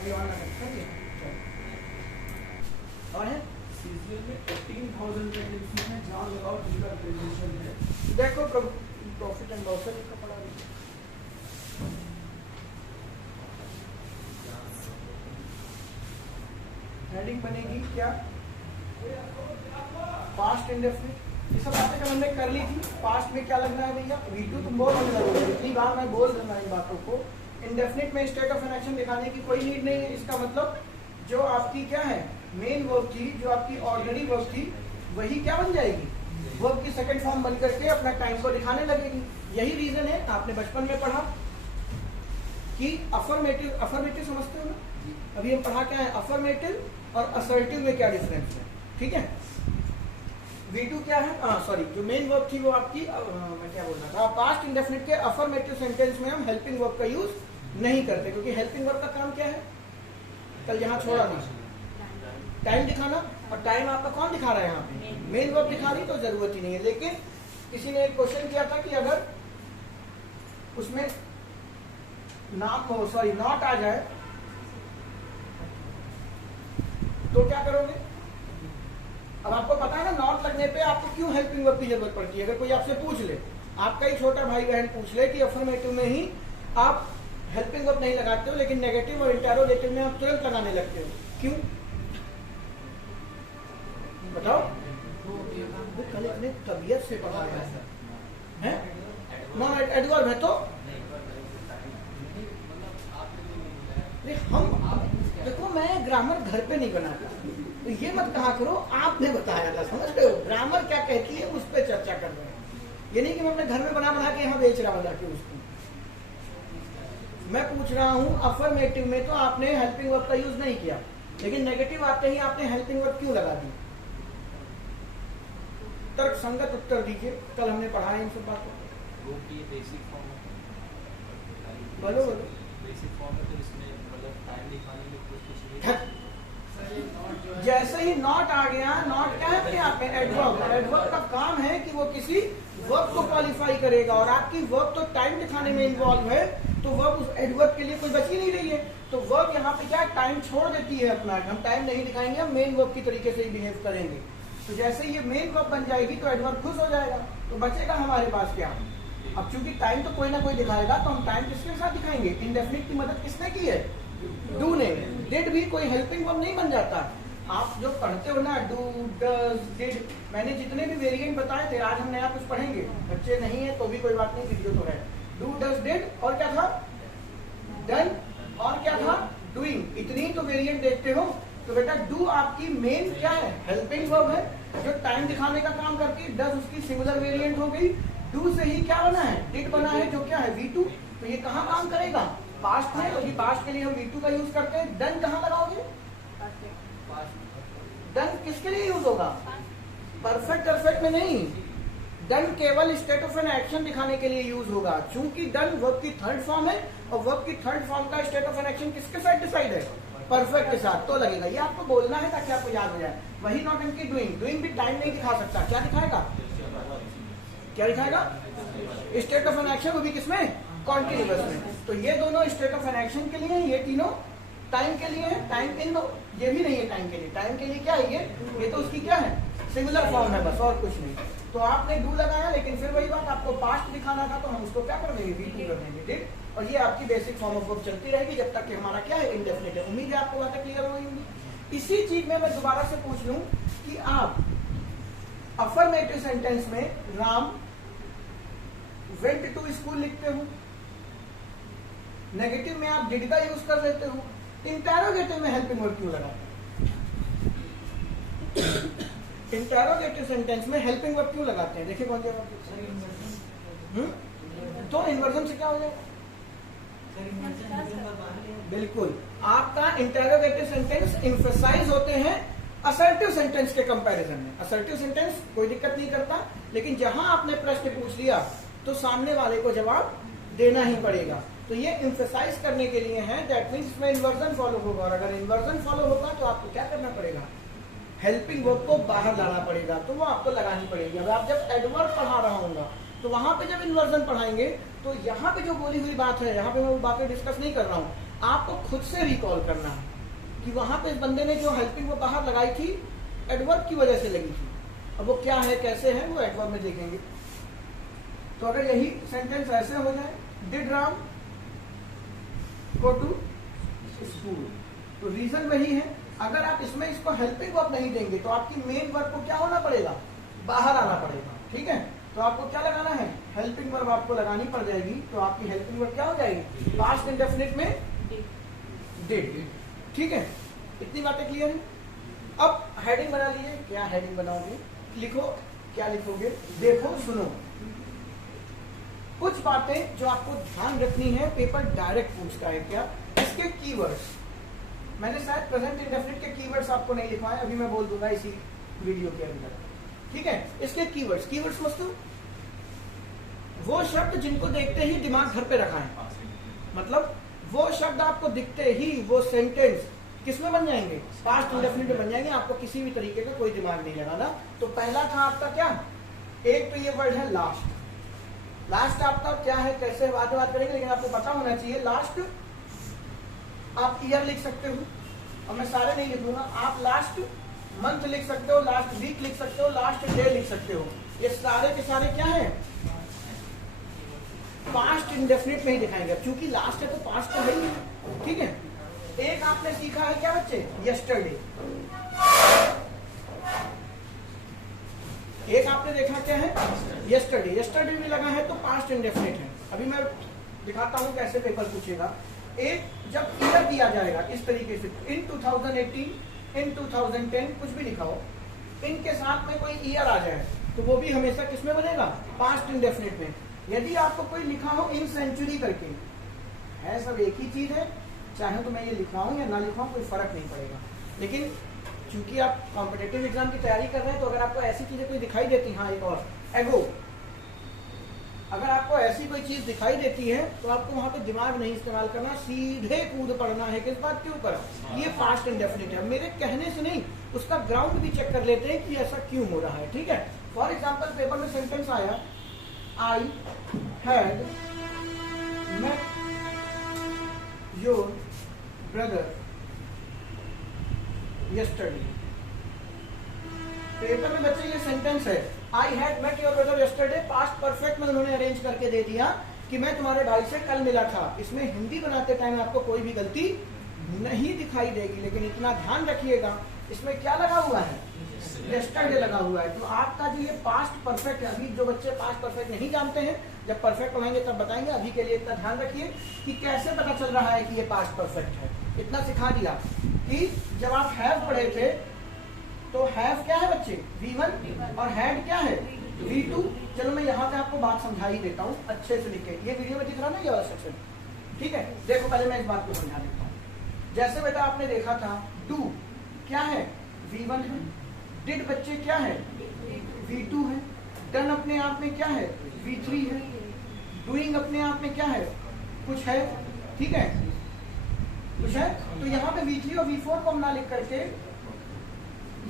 और है सीजीएल में 18,000 वैकेंसी है जहाँ लगाओ जिनका ग्रेजुएशन है। देखो प्रॉफिट एंड लॉस का पड़ा हेडिंग बनेगी क्या, पास्ट इंडेफिनिट। ये सब बातें जब हमने कर ली थी, पास्ट में क्या लगना है भैया, V2 तुम बहुत लगने लगोगे, इतनी बार मैं बोल दूंगा इन बातों को। इंडेफिनिट में स्टेट ऑफ एन एक्शन दिखाने की कोई नीड नहीं है। इसका मतलब जो आपकी क्या है मेन वर्ब थी, जो आपकी ऑर्डिनरी वर्ब थी, वही क्या बन जाएगी, वर्ब की सेकंड फॉर्म बन करके अपना टाइम को दिखाने लगेगी। यही रीजन है, आपने बचपन में पढ़ा कि अफर्मेटिव समझते हो ना, अभी हम पढ़ा क्या है, अफर्मेटिव और असर्टिव में क्या डिफरेंस है, ठीक है। V2 क्या है, सॉरी जो मेन वर्ब थी वो आपकी मैं क्या बोल रहा था, पास्ट इंडेफिनिट के अफर्मेटिव सेंटेंस में हम हेल्पिंग वर्ब का यूज नहीं करते, क्योंकि हेल्पिंग वर्ब का काम क्या है, कल यहाँ छोड़ा नहीं, टाइम दिखाना, और टाइम आपका कौन दिखा रहा है यहाँ पे, मेन वर्ब दिखा रही, तो जरूरत ही नहीं है। लेकिन किसी ने एक क्वेश्चन किया था कि अगर उसमें नाम सॉरी नॉट आ जाए तो क्या करोगे। अब आपको पता है ना, नॉट लगने पे आपको क्यों हेल्पिंग वर्ब की जरूरत पड़ती है। अगर कोई आपसे पूछ ले, आपका ही छोटा भाई बहन पूछ ले कि अफर्मेटिव में ही आप हेल्पिंग वर्ब नहीं लगाते हो, लेकिन नेगेटिव और इंटरोगेटिव में आप तुरंत लगाने लगते हो, क्यों बताओ। वो कल इतने तबीयत से पढ़ाया है नॉन एडवर्ब है तो हम देखो, मैं ग्रामर घर पे नहीं बनाता, तो ये मत कहा करो आपने बताया था, समझ रहे हो, ग्रामर क्या कहती है उस पर चर्चा कर रहे हैं। ये नहीं कि मैं अपने घर में बना के यहाँ बेच रहा हूँ जाके उसको। मैं पूछ रहा हूँ अफर्मेटिव में तो आपने हेल्पिंग वर्ब का यूज नहीं किया, लेकिन नेगेटिव आते ही आपने हेल्पिंग वर्ब क्यों लगा दी। तर्क संगत उत्तर दीजिए, कल हमने पढ़ा है इन सब बातों को। बोलो बोलो। बेसिक फॉर्म है, तो इसमें मतलब टाइम दिखाने में कुछ जैसे ही नॉट आ गया, नॉट क्या है यहाँ पे, एडवर्ब। एडवर्ब का काम है कि वो किसी वर्ब को क्वालिफाई करेगा, और आपकी वर्ब तो टाइम दिखाने में इन्वॉल्व है, तो वर्ब उस एडवर्ब के लिए कोई बची नहीं रही है। तो वर्ब यहाँ पे क्या टाइम छोड़ देती है अपना, हम टाइम नहीं दिखाएंगे, हम मेन वर्ब की तरीके से ही बिहेव करेंगे। तो जैसे ये मेन वर्ब बन जाएगी तो एडवर्ब खुश हो जाएगा, तो बचेगा हमारे पास क्या, अब चूंकि टाइम तो कोई ना कोई दिखाएगा, तो हम टाइम किसके साथ दिखाएंगे, इंडेफिनिट की मदद किसने की है, डू ने। डिड भी कोई हेल्पिंग वर्ब नहीं बन जाता। आप जो पढ़ते हो ना, डू डज डिड, मैंने जितने भी वेरिएंट बताए थे, आज हम नया कुछ पढ़ेंगे, बच्चे नहीं है तो भी कोई बात नहीं, वीडियो तो है। डू डज डिड और क्या था, डन, और क्या था, डूइंग। इतनी तो वेरिएंट देखते हो। तो बेटा डू आपकी मेन क्या है, हेल्पिंग वर्ब है, जो टाइम दिखाने का काम करती है। डज उसकी सिंगुलर वेरिएंट हो गई। डू से ही क्या बना है, डिड बना है, जो क्या है V2। तो ये कहाँ काम करेगा, पास्ट में, क्योंकि पास्ट के लिए हम V2 का यूज करते हैं। डन कहाँ लगाओगे, डन किसके लिए यूज होगा, परफेक्ट परफेक्ट में नहीं। डन केवल स्टेट ऑफ एन एक्शन दिखाने के लिए यूज होगा, चूंकि डन वर्ब की थर्ड फॉर्म है, और वर्ब की थर्ड फॉर्म का स्टेट ऑफ एन एक्शन किसके साथ डिसाइड है, परफेक्ट के साथ, तो लगेगा। ये आपको बोलना है ताकि आपको याद हो जाए। वही नॉट इनकी डूइंग, डूइंग भी टाइम नहीं दिखा सकता, क्या दिखाएगा, क्या दिखाएगा, स्टेट ऑफ एन एक्शन, वो भी किसमें, कॉन्टिन्यूअस में। तो ये दोनों स्टेट ऑफ एन एक्शन के लिए, ये तीनों टाइम के लिए है। टाइम इन दो, ये भी नहीं है टाइम के लिए। टाइम के लिए क्या है, ये तो उसकी क्या है, सिंगुलर फॉर्म है बस, और कुछ नहीं। तो आपने डू लगाया, लेकिन फिर वही बात, आपको पास्ट दिखाना था, तो हम उसको क्या कर देंगे, V2 कर देंगे, ठीक। और ये आपकी बेसिक फॉर्म ऑफ वर्ब चलती रहेगी जब तक कि हमारा क्या है, इंडेफिनिट है। उम्मीद है आपको बातें क्लियर हो गई। इसी चीज में मैं दोबारा से पूछ लूं कि आप अफर्मेटिव सेंटेंस में राम वेंट टू स्कूल लिखते हो, नेगेटिव में आप डिड का यूज कर लेते हो, इंटरोगेटिव में हेल्पिंग वर्ब क्यों लगाते हैं, इंटरोगेटिव सेंटेंस में हेल्पिंग वर्ब क्यों लगाते हैं, देखिए कौन जवाब। तो इन्वर्जन से क्या हो जाएगा, बिल्कुल आपका इंटरोगेटिव सेंटेंस एम्फसाइज होते हैं असर्टिव सेंटेंस के कंपैरिजन में। असर्टिव सेंटेंस कोई दिक्कत नहीं करता, लेकिन जहां आपने प्रश्न पूछ लिया तो सामने वाले को जवाब देना ही पड़ेगा। तो ये एम्फसाइज करने के लिए है, दैट मींस इसमें इन्वर्जन फॉलो होगा, और अगर इन्वर्जन फॉलो होगा तो आपको क्या करना पड़ेगा, हेल्पिंग वर्ब को बाहर लाना पड़ेगा, तो वो आपको लगानी पड़ेगी। अब आप जब एडवर्ब पढ़ा रहा होगा तो वहां पे जब इन्वर्जन पढ़ाएंगे तो यहाँ पे जो बोली हुई बात है, यहाँ पे मैं वो बातें डिस्कस नहीं कर रहा हूँ, आपको खुद से रिकॉल करना है कि वहां पे इस बंदे ने जो हेल्पिंग वो बाहर लगाई थी एडवर्ब की वजह से लगी थी। अब वो क्या है कैसे है वो एडवर्ब में देखेंगे। तो अगर यही सेंटेंस ऐसे हो जाए, did Ram go to school, तो रीजन वही है। अगर आप इसमें इसको हेल्पिंग वर्ब नहीं देंगे तो आपकी मेन वर्ब को क्या होना पड़ेगा, बाहर आना पड़ेगा। ठीक है, तो आपको क्या लगाना है, हेल्पिंग वर्ब आपको लगानी पड़ जाएगी। तो आपकी हेल्पिंग वर्ब क्या हो जाएगी, पास्ट इंडेफिनिट में डिड। ठीक है, इतनी बातें क्लियर है। अब हेडिंग बना लीजिए। क्या हेडिंग बनाओगे, लिखो, क्या लिखोगे, देखो सुनो। कुछ बातें जो आपको ध्यान रखनी है, पेपर डायरेक्ट पूछता है क्या, इसके कीवर्ड्स। मैंने शायद प्रेजेंट इंडेफिनिट के कीवर्ड्स आपको नहीं लिखवाए, अभी मैं बोल दूंगा इसी वीडियो के अंदर। ठीक है, इसके कीवर्ड्स, कीवर्ड्स मतलब वो शब्द जिनको देखते ही दिमाग घर पे रखा है। मतलब वो शब्द आपको दिखते ही वो सेंटेंस किसमें बन जाएंगे, पास्ट इंडेफिनिट में बन जाएंगे। आपको किसी भी तरीके का कोई दिमाग नहीं लगाना। तो पहला था आपका क्या, एक तो ये वर्ड है लास्ट। लास्ट आपका क्या है, कैसे बाद में बात करेंगे, लेकिन आपको पता होना चाहिए लास्ट आप ईयर लिख सकते हो, और मैं सारे नहीं लिखूंगा। आप लास्ट मंथ लिख सकते हो, लास्ट वीक लिख सकते हो, लास्ट डे लिख सकते हो। ये सारे के सारे क्या है, पास्ट इंडेफिनिट में ही दिखाएंगे। क्योंकि लास्ट है तो पास्ट तो है ही। ठीक है, एक आपने सीखा है क्या बच्चे, यस्टरडे। एक आपने देखा क्या है, यस्टरडे। यस्टरडे भी लगा है तो पास्ट इंडेफिनिट है। अभी मैं दिखाता हूं कैसे पेपर पूछेगा। एक जब ईयर दिया जाएगा इस तरीके से, इन 2018, इन 2010, कुछ भी लिखा हो, इनके साथ में कोई ईयर आ जाए तो वो भी हमेशा किसमें बनेगा, पास्ट इंडेफिनिट में। यदि आपको कोई लिखा हो इन सेंचुरी करके, है सब एक ही चीज है, चाहे तो मैं ये लिखवाऊं या ना लिखवाऊं कोई फर्क नहीं पड़ेगा। लेकिन चूंकि आप कॉम्पिटेटिव एग्जाम की तैयारी कर रहे हैं तो अगर आपको ऐसी चीजें कोई दिखाई देती, हाँ एक और एगो, अगर आपको ऐसी कोई चीज दिखाई देती है तो आपको वहां पे दिमाग नहीं इस्तेमाल करना, सीधे कूद पड़ना है। किस बात के ऊपर, ये पास्ट इंडेफिनिट है। मेरे कहने से नहीं, उसका ग्राउंड भी चेक कर लेते हैं कि ऐसा क्यों हो रहा है। ठीक है, फॉर एग्जाम्पल पेपर में सेंटेंस आया, I had met your brother yesterday. Paper में बच्चे ये सेंटेंस है, I had met your brother yesterday, past perfect में उन्होंने अरेंज करके दे दिया कि मैं तुम्हारे भाई से कल मिला था। इसमें हिंदी बनाते टाइम आपको कोई भी गलती नहीं दिखाई देगी, लेकिन इतना ध्यान रखिएगा इसमें क्या लगा हुआ है, यस्टरडे लगा हुआ है। तो आपका जो ये पास्ट परफेक्ट है, अभी जो बच्चे पास्ट परफेक्ट नहीं जानते हैं, जब परफेक्ट पढ़ाएंगे तब बताएंगे। अभी के लिए इतना ध्यान रखिए कि कैसे पता चल रहा है कि ये पास्ट परफेक्ट है। इतना सिखा दिया कि जब आप हैव पढ़े थे तो हैव क्या है बच्चे, V1, और हैड क्या है, V2। चलो मैं यहाँ पे आपको बात समझा ही देता हूँ अच्छे से लिखे। ये वीडियो में दिख रहा ना ये वाला सेक्शन, ठीक है। देखो पहले मैं इस बात को समझा देता हूँ। जैसे बेटा आपने देखा था, डू क्या है, V1 है। डिड बच्चे क्या है, V2 है। डन अपने आप में क्या है, V3 है। डूइंग अपने आप में क्या है, कुछ है, ठीक है, कुछ है। तो यहाँ पे V3 और V4 को हम ना लिख करके,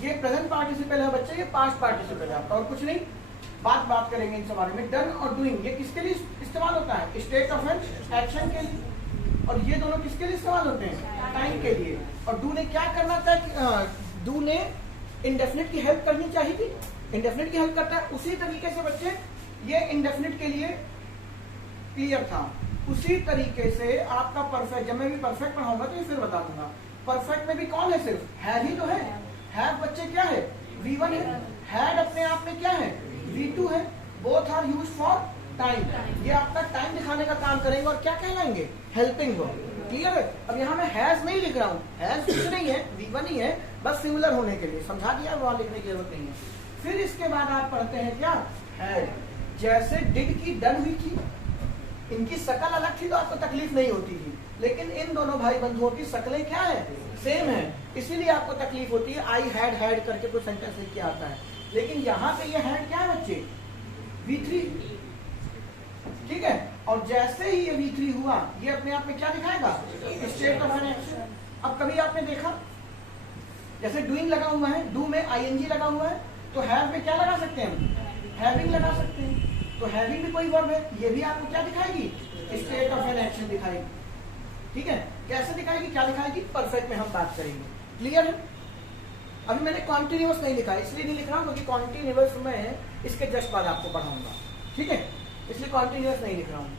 ये प्रेजेंट पार्टिसिपल है बच्चे, ये पास्ट पार्टिसिपल है आपका, और कुछ नहीं। बात करेंगे इनके बारे में। डन और डूइंग ये किसके लिए इस्तेमाल होता है, स्टेट ऑफ एन एक्शन के लिए, और ये दोनों किसके लिए इस्तेमाल होते हैं, टाइम के लिए। और डू ने क्या करना था, डू ने इंडेफिनिट की हेल्प करनी चाहिए थी, इंडेफिनिट की हेल्प करता है। उसी तरीके से बच्चे ये इंडेफिनिट के लिए क्लियर था। उसी तरीके से आपका परफेक्ट, जब मैं भी परफेक्ट पढ़ाऊंगा तो ये फिर बता दूंगा। परफेक्ट में भी कौन है, सिर्फ हैव ही तो है। हैव बच्चे क्या है, V1 है। हैड अपने आप में क्या है, V2 है। Both are used for time. ये आपका टाइम दिखाने का काम करेंगे और क्या कहलाएंगे, हेल्पिंग वर्ब। क्लियर है। अब यहाँ मैं हैज नहीं लिख रहा हूँ, हैज कुछ नहीं है, V1 ही है, बस सिमिलर होने के लिए समझा दिया, वहां लिखने की जरूरत नहीं है। फिर इसके बाद आप पढ़ते हैं क्या, हैड। जैसे डिड की डन हुई थी, इनकी शकल अलग थी तो आपको तकलीफ नहीं होती थी, लेकिन इन दोनों भाई बंधुओं की शक्लें क्या है, सेम है, इसीलिए आपको तकलीफ होती है। आई हैड करके कोई सेंटेंस लिख के आता है, लेकिन यहाँ पे ये हैड क्या है बच्चे, V3, ठीक है। और जैसे ही ये V3 हुआ, ये अपने आप में क्या दिखाएगा, स्टेट ऑफ एन एक्शन। अब कभी आपने देखा, जैसे डूइंग लगा हुआ है, डू में ING लगा हुआ है, तो हैव में क्या लगा सकते हैं, हैविंग लगा सकते हैं। तो हैविंग भी कोई वर्ब है, ये भी आपको क्या दिखाएगी, स्टेट ऑफ एन एक्शन दिखाएगी, ठीक है। कैसे दिखाएगी, क्या दिखाएगी, परफेक्ट में हम बात करेंगे। क्लियर है? अभी मैंने कॉन्टिन्यूअस नहीं लिखा, इसलिए नहीं लिख रहा हूँ क्योंकि कॉन्टिन्यूअस में इसके जस्ट बाद आपको पढ़ाऊंगा, ठीक है, इसलिए कॉन्टिन्यूअस नहीं लिख रहा हूँ।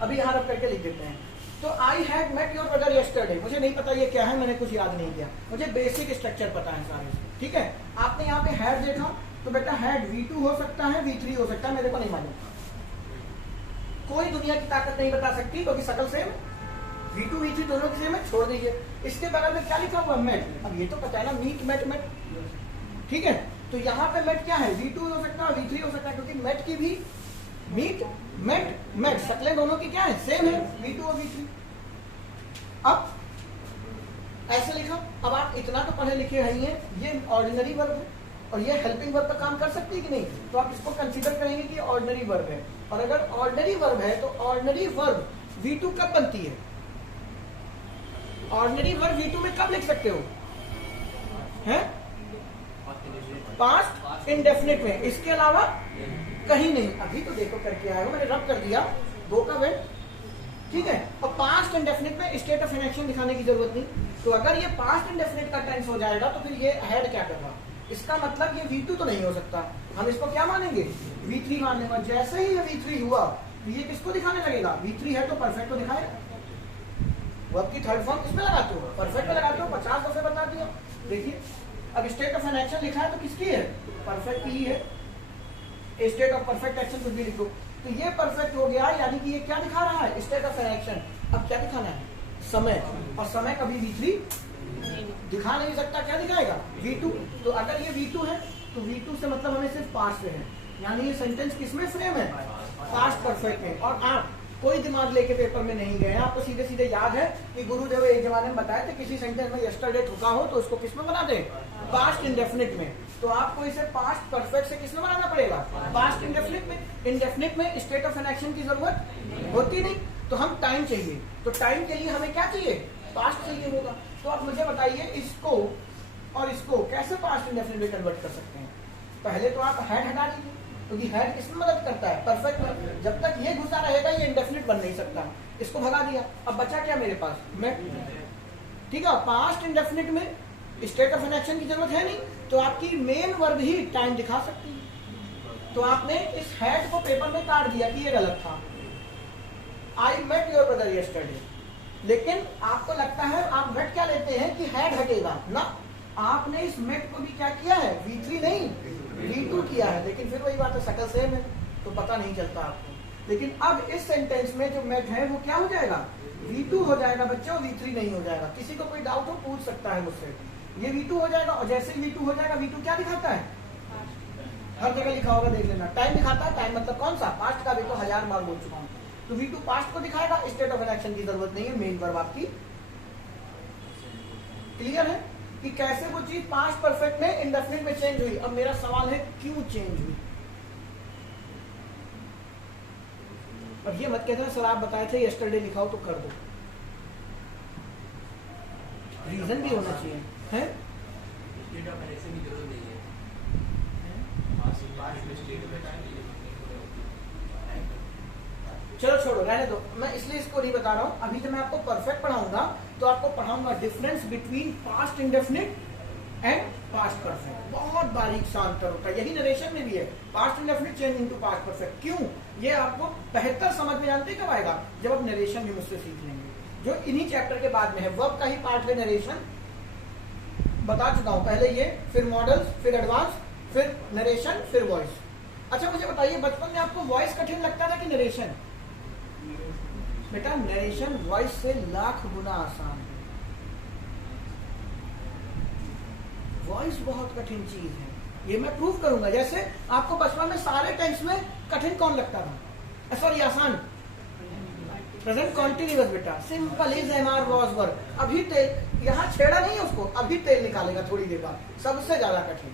अभी यहाँ रख करके लिख देते हैं। तो I had met your brother yesterday, मुझे नहीं पता ये क्या है, मैंने कुछ याद नहीं किया, मुझे बेसिक स्ट्रक्चर पता है सारे, ठीक है। आपने यहाँ पे हैड देखा तो बेटा हैड V2 हो सकता है, V3 हो सकता है, मेरे को नहीं मालूम, कोई दुनिया की ताकत नहीं बता सकती क्योंकि शकल सेम, V2 V3 दोनों की सेम है, छोड़ दीजिए। इसके बगल में क्या लिखा हुआ, मेट, अब ये तो पता है ना, मीट मेट मेट, ठीक है। तो यहाँ पे मेट क्या है, V2 हो सकता है, V3 हो सकता है, क्योंकि मेट की भी मीट मेट मेट शक्लें दोनों की क्या है, सेम है, V2 और V3। अब ऐसे लिखा, अब आप इतना तो पढ़े लिखे ही हैं, ये ऑर्डिनरी वर्ब है और ये हेल्पिंग वर्ब का काम कर सकती है कि नहीं, तो आप इसको कंसीडर करेंगे कि ऑर्डिनरी वर्ब है। और अगर ऑर्डिनरी वर्ब है तो ऑर्डिनरी वर्ब V2 कब बनती है, ऑर्डिनरी वर्ब V2 में कब लिख सकते हो, हैं पास्ट इंडेफिनिट में, इसके अलावा कहीं नहीं। अभी तो देखो करके आया हूं, मैंने रब कर दिया, दो का वेट, ठीक है। और पास्ट इंडेफिनिट में स्टेट ऑफ इनएक्शन दिखाने की जरूरत नहीं। तो अगर ये पास्ट इंडेफिनिट का टेंस हो जाएगा तो फिर ये हैड क्या कर रहा, इसका मतलब ये V2 तो नहीं हो सकता, हम इसको क्या मानेंगे, V3 मान लेंगे। जैसे ही ये V3 हुआ तो ये किसको दिखाने लगेगा, V3 है तो परफेक्ट को दिखाएगा। वर्ब की थर्ड फॉर्म किसमें लगाते हो, परफेक्ट में लगाते हो, 50 दफे बता दिया। देखिए अब स्टेट ऑफ एन एक्शन लिखा है तो किसकी है, परफेक्ट की है, स्टेट ऑफ परफेक्ट एक्शन कुछ भी लिखो। तो ये परफेक्ट हो गया, यानी कि ये क्या दिखा रहा है, स्टेट ऑफ एन एक्शन। अब क्या दिखाना है, समय, और समय कभी V3 दिखा नहीं सकता, क्या दिखाएगा, V2। तो अगर ये V2 है तो V2 से मतलब हमें सिर्फ पास्ट है, यानी ये सेंटेंस किसमें फ्रेम है, पास्ट परफेक्ट में। और आप कोई दिमाग लेके पेपर में नहीं गए, आपको सीधे सीधे याद है कि गुरुदेव एक जमाने में बताए थे, किसी सेंटेंस में यस्टरडे ठुका हो तो उसको किसमें बना दे, पास्ट इंडेफिनिट में। तो आपको इसे पास्ट परफेक्ट से किसमें बनाना पड़ेगा, पास्ट इंडेफिनिट में। इंडेफिनिट में स्टेट ऑफ एन एक्शन की जरूरत होती नहीं, तो हम टाइम चाहिए, तो टाइम के लिए हमें क्या चाहिए, पास्ट चाहिए होगा। तो आप मुझे बताइए इसको और इसको कैसे पास्ट इंडेफिनिट में कन्वर्ट कर सकते हैं। पहले तो आप हैड हटा दीजिए, क्योंकि हैड किसमें मदद करता है, परफेक्ट में। जब तक ये घुसा रहेगा ये इंडेफिनिट बन नहीं सकता, इसको भगा दिया। अब बचा क्या मेरे पास, मैं, ठीक है। पास्ट इंडेफिनिट में स्टेट ऑफ एन एक्शन की जरूरत है नहीं, तो आपकी मेन वर्ब ही टाइम दिखा सकती है। तो आपने इस हैड को पेपर में काट दिया कि ये गलत था, I met your brother yesterday. लेकिन आपको लगता है, आप मेट क्या लेते हैं कि हैड हटेगा ना, आपने इस मेट को भी क्या किया है, V3 नहीं V2 किया है। लेकिन फिर वही बात है, शकल सेम है तो पता नहीं चलता आपको। लेकिन अब इस सेंटेंस में जो मेट है वो क्या हो जाएगा, V2 हो जाएगा बच्चों, V3 नहीं हो जाएगा। किसी को कोई डाउट हो पूछ सकता है मुझसे, ये V2 हो जाएगा। और जैसे ही V2 हो जाएगा, V2 क्या दिखाता है, हर जगह लिखा होगा, देख लेना, टाइम दिखाता है। टाइम मतलब कौन सा, पास्ट का, भी तो 1000 बार बोल चुका हूँ। तो V2 पास्ट को दिखाएगा, स्टेट ऑफ एन एक्शन की जरूरत नहीं है, मेन वर्ब आपकी क्लियर है कि कैसे वो चीज पास्ट परफेक्ट में इंडेफिनिट में चेंज हुई। अब मेरा सवाल है क्यों चेंज हुई। अब ये मत कहते सर आप बताए थे यस्टरडे लिखाओ तो कर दो, रीजन भी होना चाहिए, है? चलो छोड़ो, रहने दो, मैं इसलिए इसको नहीं बता रहा हूं। अभी जब मैं आपको परफेक्ट पढ़ाऊंगा तो आपको पढ़ाऊंगा difference between past indefinite and past perfect. बहुत बारीक सा अंतर होता है, यही नरेशन में भी है, past indefinite change into past perfect. क्यों, ये आपको बेहतर समझ में जानते कब आएगा, जब आप नरेशन भी मुझसे सीख लेंगे, जो इन्हीं चैप्टर के बाद में है। वर्ब का ही पार्ट है नरेशन, बता चुका हूं पहले ये, फिर मॉडल्स, फिर एडवांस, फिर नरेशन, फिर वॉइस। अच्छा मुझे बताइए, बचपन में आपको वॉइस कठिन लगता था कि नरेशन? बेटा नरेशन वॉइस से लाख गुना आसान है, वॉइस बहुत कठिन चीज है, ये मैं प्रूव करूंगा। जैसे आपको बचपन में सारे टेंस में कठिन कौन लगता था, सॉरी आसान, प्रेजेंट कॉन्टिन्यूअस बेटा, simple is am are was were. अभी तेल यहाँ छेड़ा नहीं है उसको, अभी तेल निकालेगा थोड़ी देर बाद, सबसे ज्यादा कठिन।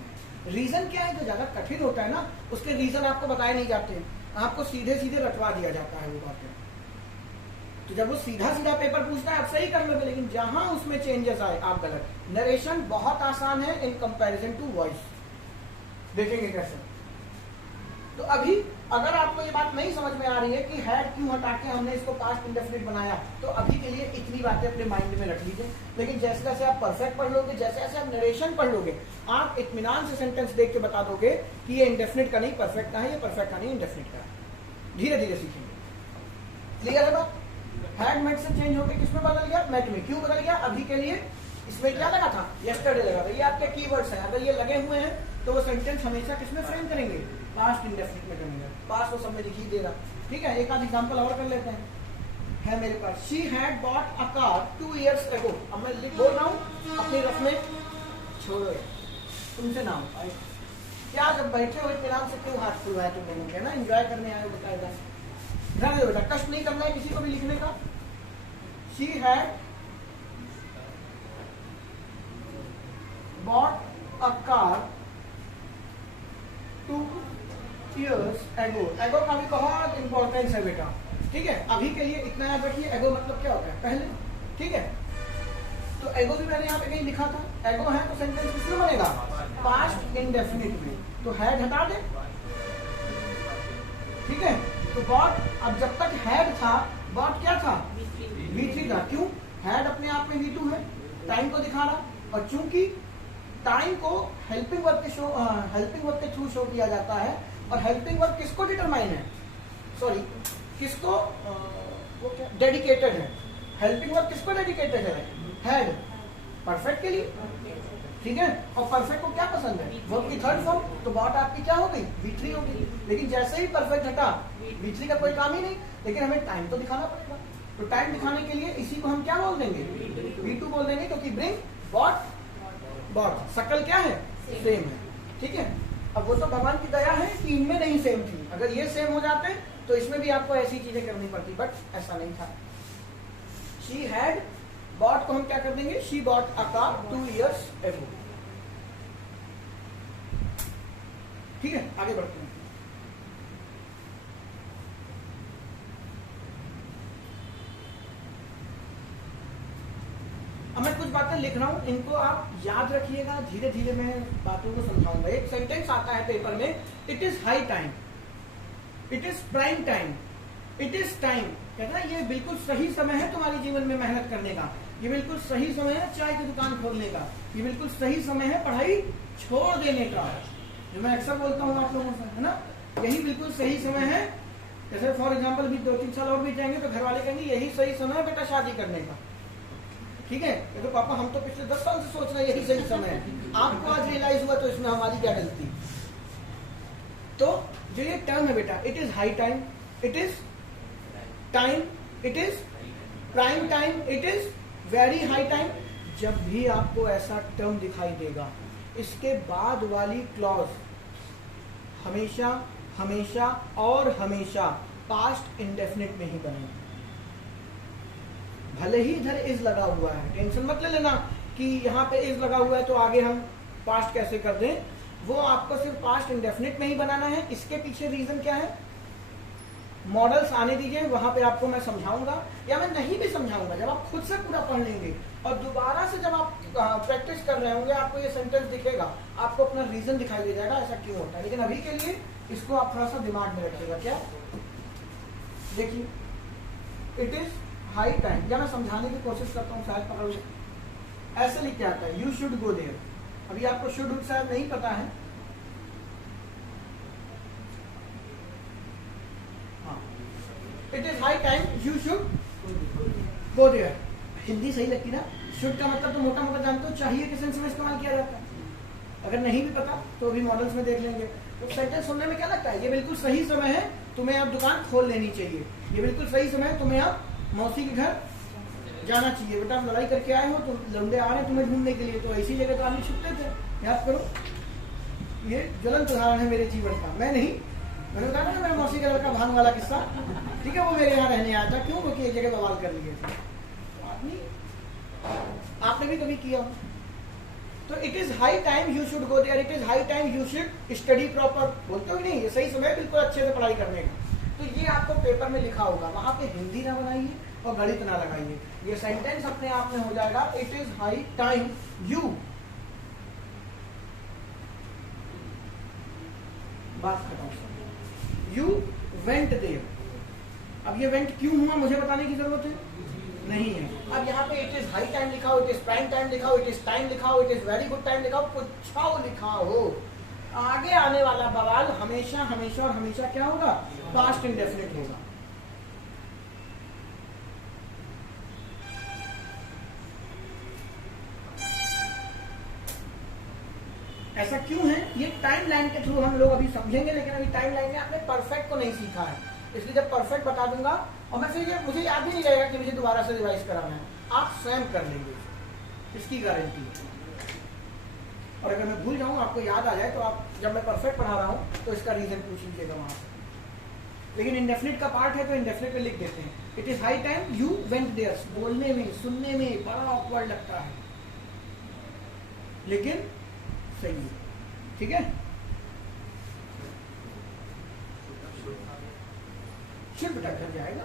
रीजन क्या है, जो ज्यादा कठिन होता है ना उसके रीजन आपको बताए नहीं जाते, आपको सीधे सीधे रटवा दिया जाता है वो बातें। तो जब वो सीधा सीधा पेपर पूछता है आप सही कर लोगे, लेकिन जहां उसमें चेंजेस आए आप गलत। नरेशन बहुत आसान है इन कंपैरिजन टू वॉइस, देखेंगे कैसे। तो अभी अगर आपको ये बात नहीं समझ में आ रही है कि हैड क्यों हटा के हमने इसको पास्ट इंडेफिनिट बनाया, तो अभी के लिए इतनी बातें अपने माइंड में रख लीजिए। लेकिन जैसे जैसे आप परफेक्ट पढ़ लोगे, जैसे जैसे आप नरेशन पढ़ लोगे, आप इत्मीनान से सेंटेंस देख के बता दोगे कि ये इंडेफिनिट का नहीं परफेक्ट का है, ये परफेक्ट का नहीं इंडेफिनिट का है। धीरे धीरे सीखेंगे। क्लियर है बात? हैड मेट से चेंज होकर किसमें बदल गया? मेट में। क्यों बदल गया? अभी के लिए इसमें क्या लगा था? यस्टरडे लगा था। ये आपके कीवर्ड्स हैं। अगर ये लगे हुए हैं तो वो सेंटेंस हमेशा किसमें फ्रेम करेंगे? पास्ट इंडेफिनिट में करेंगे। पास्ट वो सब में लिख ही देगा। ठीक है, एक आध एग्जांपल और कर लेते हैं। है मेरे पास, she had bought a car 2 years ago। अब मैं बोल रहा हूँ अपनी रफ में, छोड़ो तुमसे नाम क्या, जब बैठे हो इतने नाम से क्यों हाथ खुलवाया तुम लोगों के? ना एंजॉय करने आए हो, बताएगा। ध्यान दो बेटा, कष्ट नहीं करना है किसी को भी लिखने का। She had bought a car 2 years ago। एगो का भी बहुत इंपॉर्टेंस है बेटा। ठीक है, अभी के लिए इतना याद रखिए। एगो मतलब क्या होता है? पहले। ठीक है, तो एगो भी मैंने यहाँ पे कहीं लिखा था। एगो है तो सेंटेंस किसमें बनेगा? पास्ट इंडेफिनिट में। तो हैड हटा दे। ठीक है, तो बॉट, अब जब तक हैड था, बॉट क्या था? V3 था। क्यों? हैड अपने आप में V2 है, टाइम को दिखा रहा। और चूंकि टाइम को हेल्पिंग वर्क के थ्रू शो किया जाता है, और हेल्पिंग वर्क किसको डिटरमाइन है? सॉरी, किसको वो क्या डेडिकेटेड है? हेल्पिंग वर्क किसको डेडिकेटेड है? हेड। परफेक्ट के लिए। ठीक है, और परफेक्ट को क्या पसंद है? वर्ब की थर्ड फॉर्म। तो बॉट आपकी क्या हो गई? V3 हो गई। लेकिन जैसे ही परफेक्ट हटा, V3 का कोई काम ही नहीं। लेकिन हमें टाइम तो दिखाना पड़ेगा। तो टाइम दिखाने के लिए इसी को हम क्या बोल देंगे? V2 बोल देंगे, क्योंकि ब्रिंग बॉट बॉट शकल क्या है? सेम है। ठीक है, अब वो तो भगवान की दया है कि इनमें नहीं सेम थी। अगर ये सेम हो जाते तो इसमें भी आपको ऐसी चीजें करनी पड़ती, बट ऐसा नहीं था। शी हैड बॉट को हम क्या कर देंगे? She bought a car 2 years ago। ठीक है, आगे बढ़ते हैं। अब मैं कुछ बातें लिख रहा हूं, इनको आप याद रखिएगा। धीरे धीरे मैं बातों को समझाऊंगा। एक सेंटेंस आता है पेपर में, it is high time, it is prime time, it is time. कहता है ये बिल्कुल सही समय है तुम्हारे जीवन में मेहनत करने का, ये बिल्कुल सही समय है चाय की दुकान खोलने का, ये बिल्कुल सही समय है पढ़ाई छोड़ देने का। जो मैं अक्सर बोलता हूँ आप लोगों से, है ना, यही बिल्कुल सही समय है। जैसे फॉर एग्जाम्पल भी 2-3 साल और भी जाएंगे तो घर वाले कहेंगे यही सही समय है बेटा शादी करने का। ठीक है, ये तो पापा हम तो पिछले 10 साल से सोच रहे हैं यही सही समय है, आपको आज रियलाइज हुआ तो इसमें हमारी क्या गलती? तो जो ये टर्म है बेटा, it is high time, it is time, it is prime time, it is very high time. जब भी आपको ऐसा टर्म दिखाई देगा, इसके बाद वाली क्लॉज हमेशा हमेशा और हमेशा पास्ट इंडेफिनिट में ही बनेगी। भले ही इधर इज लगा हुआ है, टेंशन मत ले लेना कि यहाँ पे इज लगा हुआ है तो आगे हम पास्ट कैसे कर दें। वो आपको सिर्फ पास्ट इंडेफिनिट में ही बनाना है। इसके पीछे रीजन क्या है? मॉडल्स आने दीजिए, वहां पे आपको मैं समझाऊंगा, या मैं नहीं भी समझाऊंगा। जब आप खुद से पूरा पढ़ लेंगे और दोबारा से जब आप प्रैक्टिस कर रहे होंगे, आपको ये सेंटेंस दिखेगा, आपको अपना रीजन दिखाई दे जाएगा ऐसा क्यों होता है। लेकिन अभी के लिए इसको आप थोड़ा सा दिमाग में रखिएगा। क्या? देखिए, इट इज हाई टाइम, या मैं समझाने की कोशिश करता हूँ, शायद पकड़ लो। ऐसे लिख के आता है, यू शुड गो देयर। अभी आपको शुड शायद नहीं पता है। It is high time you should go there. Hindi सही लगती ना? शुड का मतलब तो मोटा मोटा जानते हो, चाहिए के सेंस में इस्तेमाल किया जाता है। अगर नहीं भी पता तो अभी मॉडल्स में देख लेंगे। तो सेंटेंस सुनने में क्या लगता है? ये बिल्कुल सही समय है, तुम्हें अब दुकान खोल लेनी चाहिए। ये बिल्कुल सही समय है, तुम्हें अब मौसी के घर जाना चाहिए। बेटा आप लड़ाई करके आए हो तो लौंडे आ रहे हैं तुम्हें ढूंढने के लिए, तो ऐसी जगह तो आदमी छुपते थे। याद करो, ये ज्वलंत उदाहरण है मेरे जीवन का। मैं नहीं, मैंने बताया ना मेरे मौसी का लड़का भान वाला किस्सा। ठीक है, वो मेरे यहाँ रहने आया था। क्यों? क्योंकि एक जगह बवाल कर लिए थे। आदमी, आपने भी कभी किया। तो it is high time you should go there, it is high time you should study proper. बोलते हो कि नहीं? ये सही समय है बिल्कुल अच्छे से पढ़ाई करने का। तो ये आपको पेपर में लिखा होगा, वहां पे हिंदी ना बनाइए और गणित ना लगाइए। ये सेंटेंस अपने आप में हो जाएगा, it is high time you. बात खत्म। You went there. अब ये वेंट क्यों हुआ मुझे बताने की जरूरत है नहीं है। अब यहाँ पे इट इज हाई टाइम लिखा हो, इट इज प्राइम टाइम लिखा हो, इट इज टाइम लिखा हो, it is very good time लिखा हो, कुछ लिखा हो, आगे आने वाला बवाल हमेशा हमेशा और हमेशा क्या होगा, पास्ट इंडेफिनिट होगा। ऐसा क्यों है, ये टाइम लाइन के थ्रू हम लोग अभी समझेंगे, लेकिन अभी टाइम लाइन में आपने परफेक्ट को नहीं सीखा है, इसलिए जब परफेक्ट बता दूंगा और मैं फिर मुझे याद ही नहीं रहेगा कि मुझे दोबारा से रिवाइज कराना है, आप स्वयं कर लेंगे, इसकी गारंटी है। और अगर मैं भूल जाऊं आपको याद आ जाए तो आप जब मैं परफेक्ट पढ़ा रहा हूं तो इसका रीजन पूछ लीजिएगा वहां से। लेकिन इंडेफिनिट का पार्ट है तो इंडेफिनिट में लिख देते हैं, it is high time you went there. बोलने में सुनने में बड़ा ऑकवर्ड लगता है लेकिन सही है, ठीक है। शुड बेटा कर जाएगा।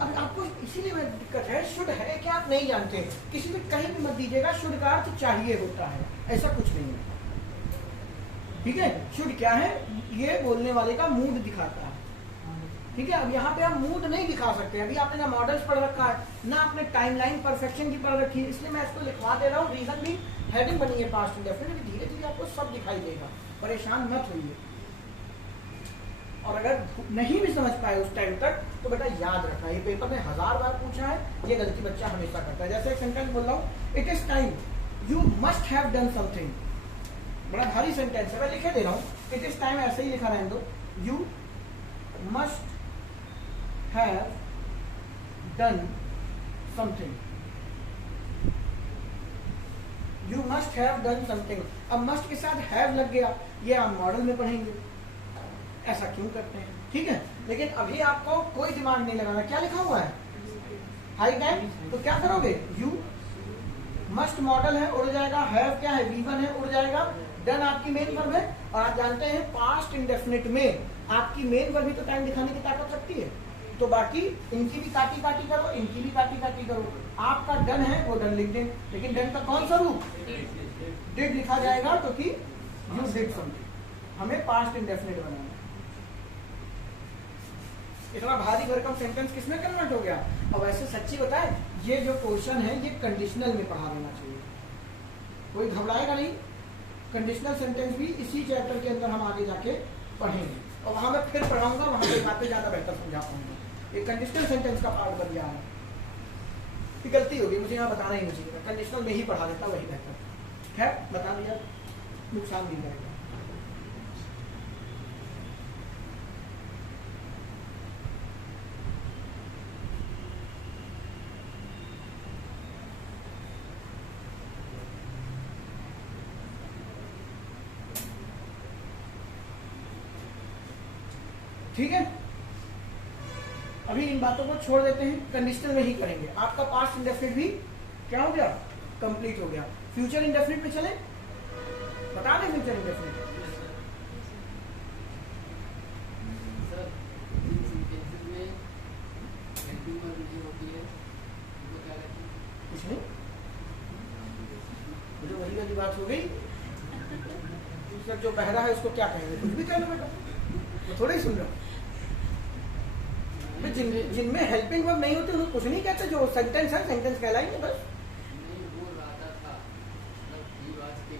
अब आपको इसीलिए मैं दिक्कत है, शुड है कि आप नहीं जानते, किसी भी कहीं भी मत दीजिएगा शुड का अर्थ चाहिए होता है, ऐसा कुछ नहीं है, ठीक है। शुड क्या है, ये बोलने वाले का मूड दिखाता है, ठीक है। अब यहाँ पे आप मूड नहीं दिखा सकते, अभी आपने ना मॉडल्स पढ़ रखा है ना आपने टाइमलाइन परफेक्शन की पढ़ रखी है, इसलिए मैं इसको लिखवा दे रहा हूँ। रीजन भी हेडिंग बनी है पास्ट इंडेफिनिट, धीरे धीरे आपको सब दिखाई देगा, परेशान मत होइए। और अगर नहीं भी समझ पाए उस टाइम तक तो बेटा याद रखना, ये पेपर में 1000 बार पूछा है, ये गलती बच्चा हमेशा करता है। जैसे एक सेंटेंस बोल रहा हूँ, it is time you must have done something, बड़ा भारी सेंटेंस है, मैं लिखे दे रहा हूँ, इट इज टाइम ऐसे ही लिखा रहने दो, you must have done something, you must have done something. अब मस्ट के साथ हैव लग गया, ये आप मॉडल में पढ़ेंगे, ऐसा क्यों करते हैं, ठीक है। लेकिन अभी आपको कोई दिमाग नहीं लगाना, क्या लिखा हुआ है हाई टाइम, तो क्या करोगे, यू मस्ट मॉडल है उड़ जाएगा, हैव क्या है V1 है उड़ जाएगा, डन आपकी मेन वर्ब है। और आप जानते हैं पास्ट इंडेफिनिट में आपकी मेन वर्ब भी तो टाइम दिखाने की ताकत रखती है, तो बाकी इनकी भी काटी काटी करो, इनकी भी काटी काटी करो। आपका डन है वो डन लिख दें, लेकिन डन का कौन सा रूप, डिड लिखा जाएगा, तो कि यू डिड समथिंग, हमें पास्ट इंडेफिनिट बनाना है। इतना भारी भरकम सेंटेंस किसमें कन्वर्ट हो गया। अब ऐसे सच्ची बताए, ये जो क्वेश्चन है ये कंडीशनल में पढ़ा देना चाहिए, कोई घबराएगा नहीं। कंडीशनल सेंटेंस भी इसी चैप्टर के अंदर हम आगे जाके पढ़ेंगे, और वहां मैं फिर पढ़ाऊंगा, वहां पे बातें ज्यादा बेहतर समझा पाऊंगा। ये कंडीशनल सेंटेंस का पार्ट बन गया है, गलती होगी, मुझे यहाँ बताना ही नहीं चाहिए, कंडीशनल में ही पढ़ा देता वही बेहतर है, बता दिया, नुकसान नहीं करेगा। ठीक है, अभी इन बातों को छोड़ देते हैं, कंडीशनल में ही करेंगे। आपका पास्ट इंडेफिनिट भी क्या हो गया, कंप्लीट हो गया। फ्यूचर इंडेफिनिट पे चले, बता दें फ्यूचर इंडेफिनिट। कुछ नहीं, मुझे वही वाली बात हो गई, जो बहरा है उसको क्या कहेंगे, कुछ भी कह लो बेटा, मैं थोड़ा ही सुन रहा हूँ। जिनमें हेल्पिंग वर्ब नहीं होती उनको कुछ नहीं कहते, जो सेंटेंस है सेंटेंस कहलाएंगे बस।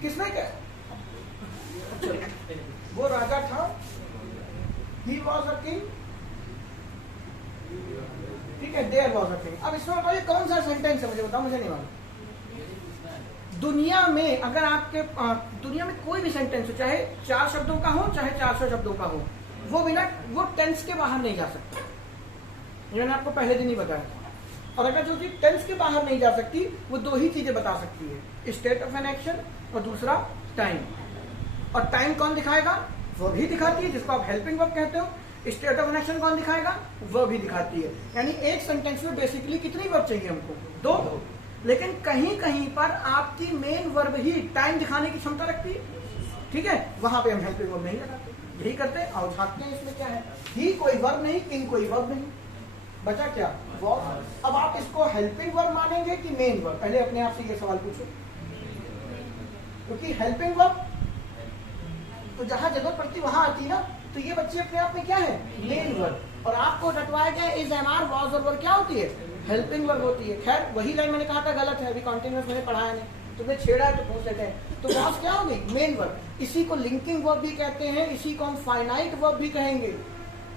किसने कहा, वो राजा था, ही वॉज अ किंग, ठीक है, देयर वॉज अ किंग। अब इसमें बताइए कौन सा सेंटेंस है, मुझे बताओ, मुझे नहीं मालूम। दुनिया में अगर आपके दुनिया में कोई भी सेंटेंस हो, चाहे 4 शब्दों का हो चाहे 400 शब्दों का हो, वो बिना वो टेंस के बाहर नहीं जा सकता, ये मैंने आपको पहले दिन ही बताया था। और अगर जो चीज टेंस के बाहर नहीं जा सकती, वो 2 ही चीजें बता सकती है, स्टेट ऑफ एन एक्शन और दूसरा टाइम। और टाइम कौन दिखाएगा, वो भी दिखाती है, जिसको आप हेल्पिंग वर्ब कहते हो। स्टेट ऑफ एन एक्शन कौन दिखाएगा, वो भी दिखाती है। यानी एक सेंटेंस में बेसिकली कितनी वर्ब चाहिए हमको, 2। लेकिन कहीं कहीं पर आपकी मेन वर्ब ही टाइम दिखाने की क्षमता रखती है, ठीक है, वहां पे हम हेल्पिंग वर्ब नहीं लगाते, यही करते हैं। और झांकते हैं इसमें क्या है, ही कोई वर्ब नहीं, किंग कोई वर्ब नहीं, बचा क्या, वर्ब। अब आप इसको हेल्पिंग वर्ब मानेंगे कि मेन वर्ब, पहले अपने आप से ये सवाल पूछो, क्योंकि हेल्पिंग वर्ब तो जहां जरूरत पड़ती वहां आती ना, तो ये बच्चे अपने आप में क्या है, मेन वर्ब। और आपको रटवाया गया इज, एम आर, वॉज और वर क्या होती है, हेल्पिंग वर्ब होती है। खैर वही लाइन मैंने कहा था गलत है, अभी कॉन्टिन्यूअस मैंने पढ़ाया नहीं, तुम्हें छेड़ा है तो पूछ लेते हैं। तो वॉज क्या हो गई, मेन वर्ब। इसी को लिंकिंग वर्ब भी कहते हैं, इसी को हम फाइनाइट वर्ब भी कहेंगे।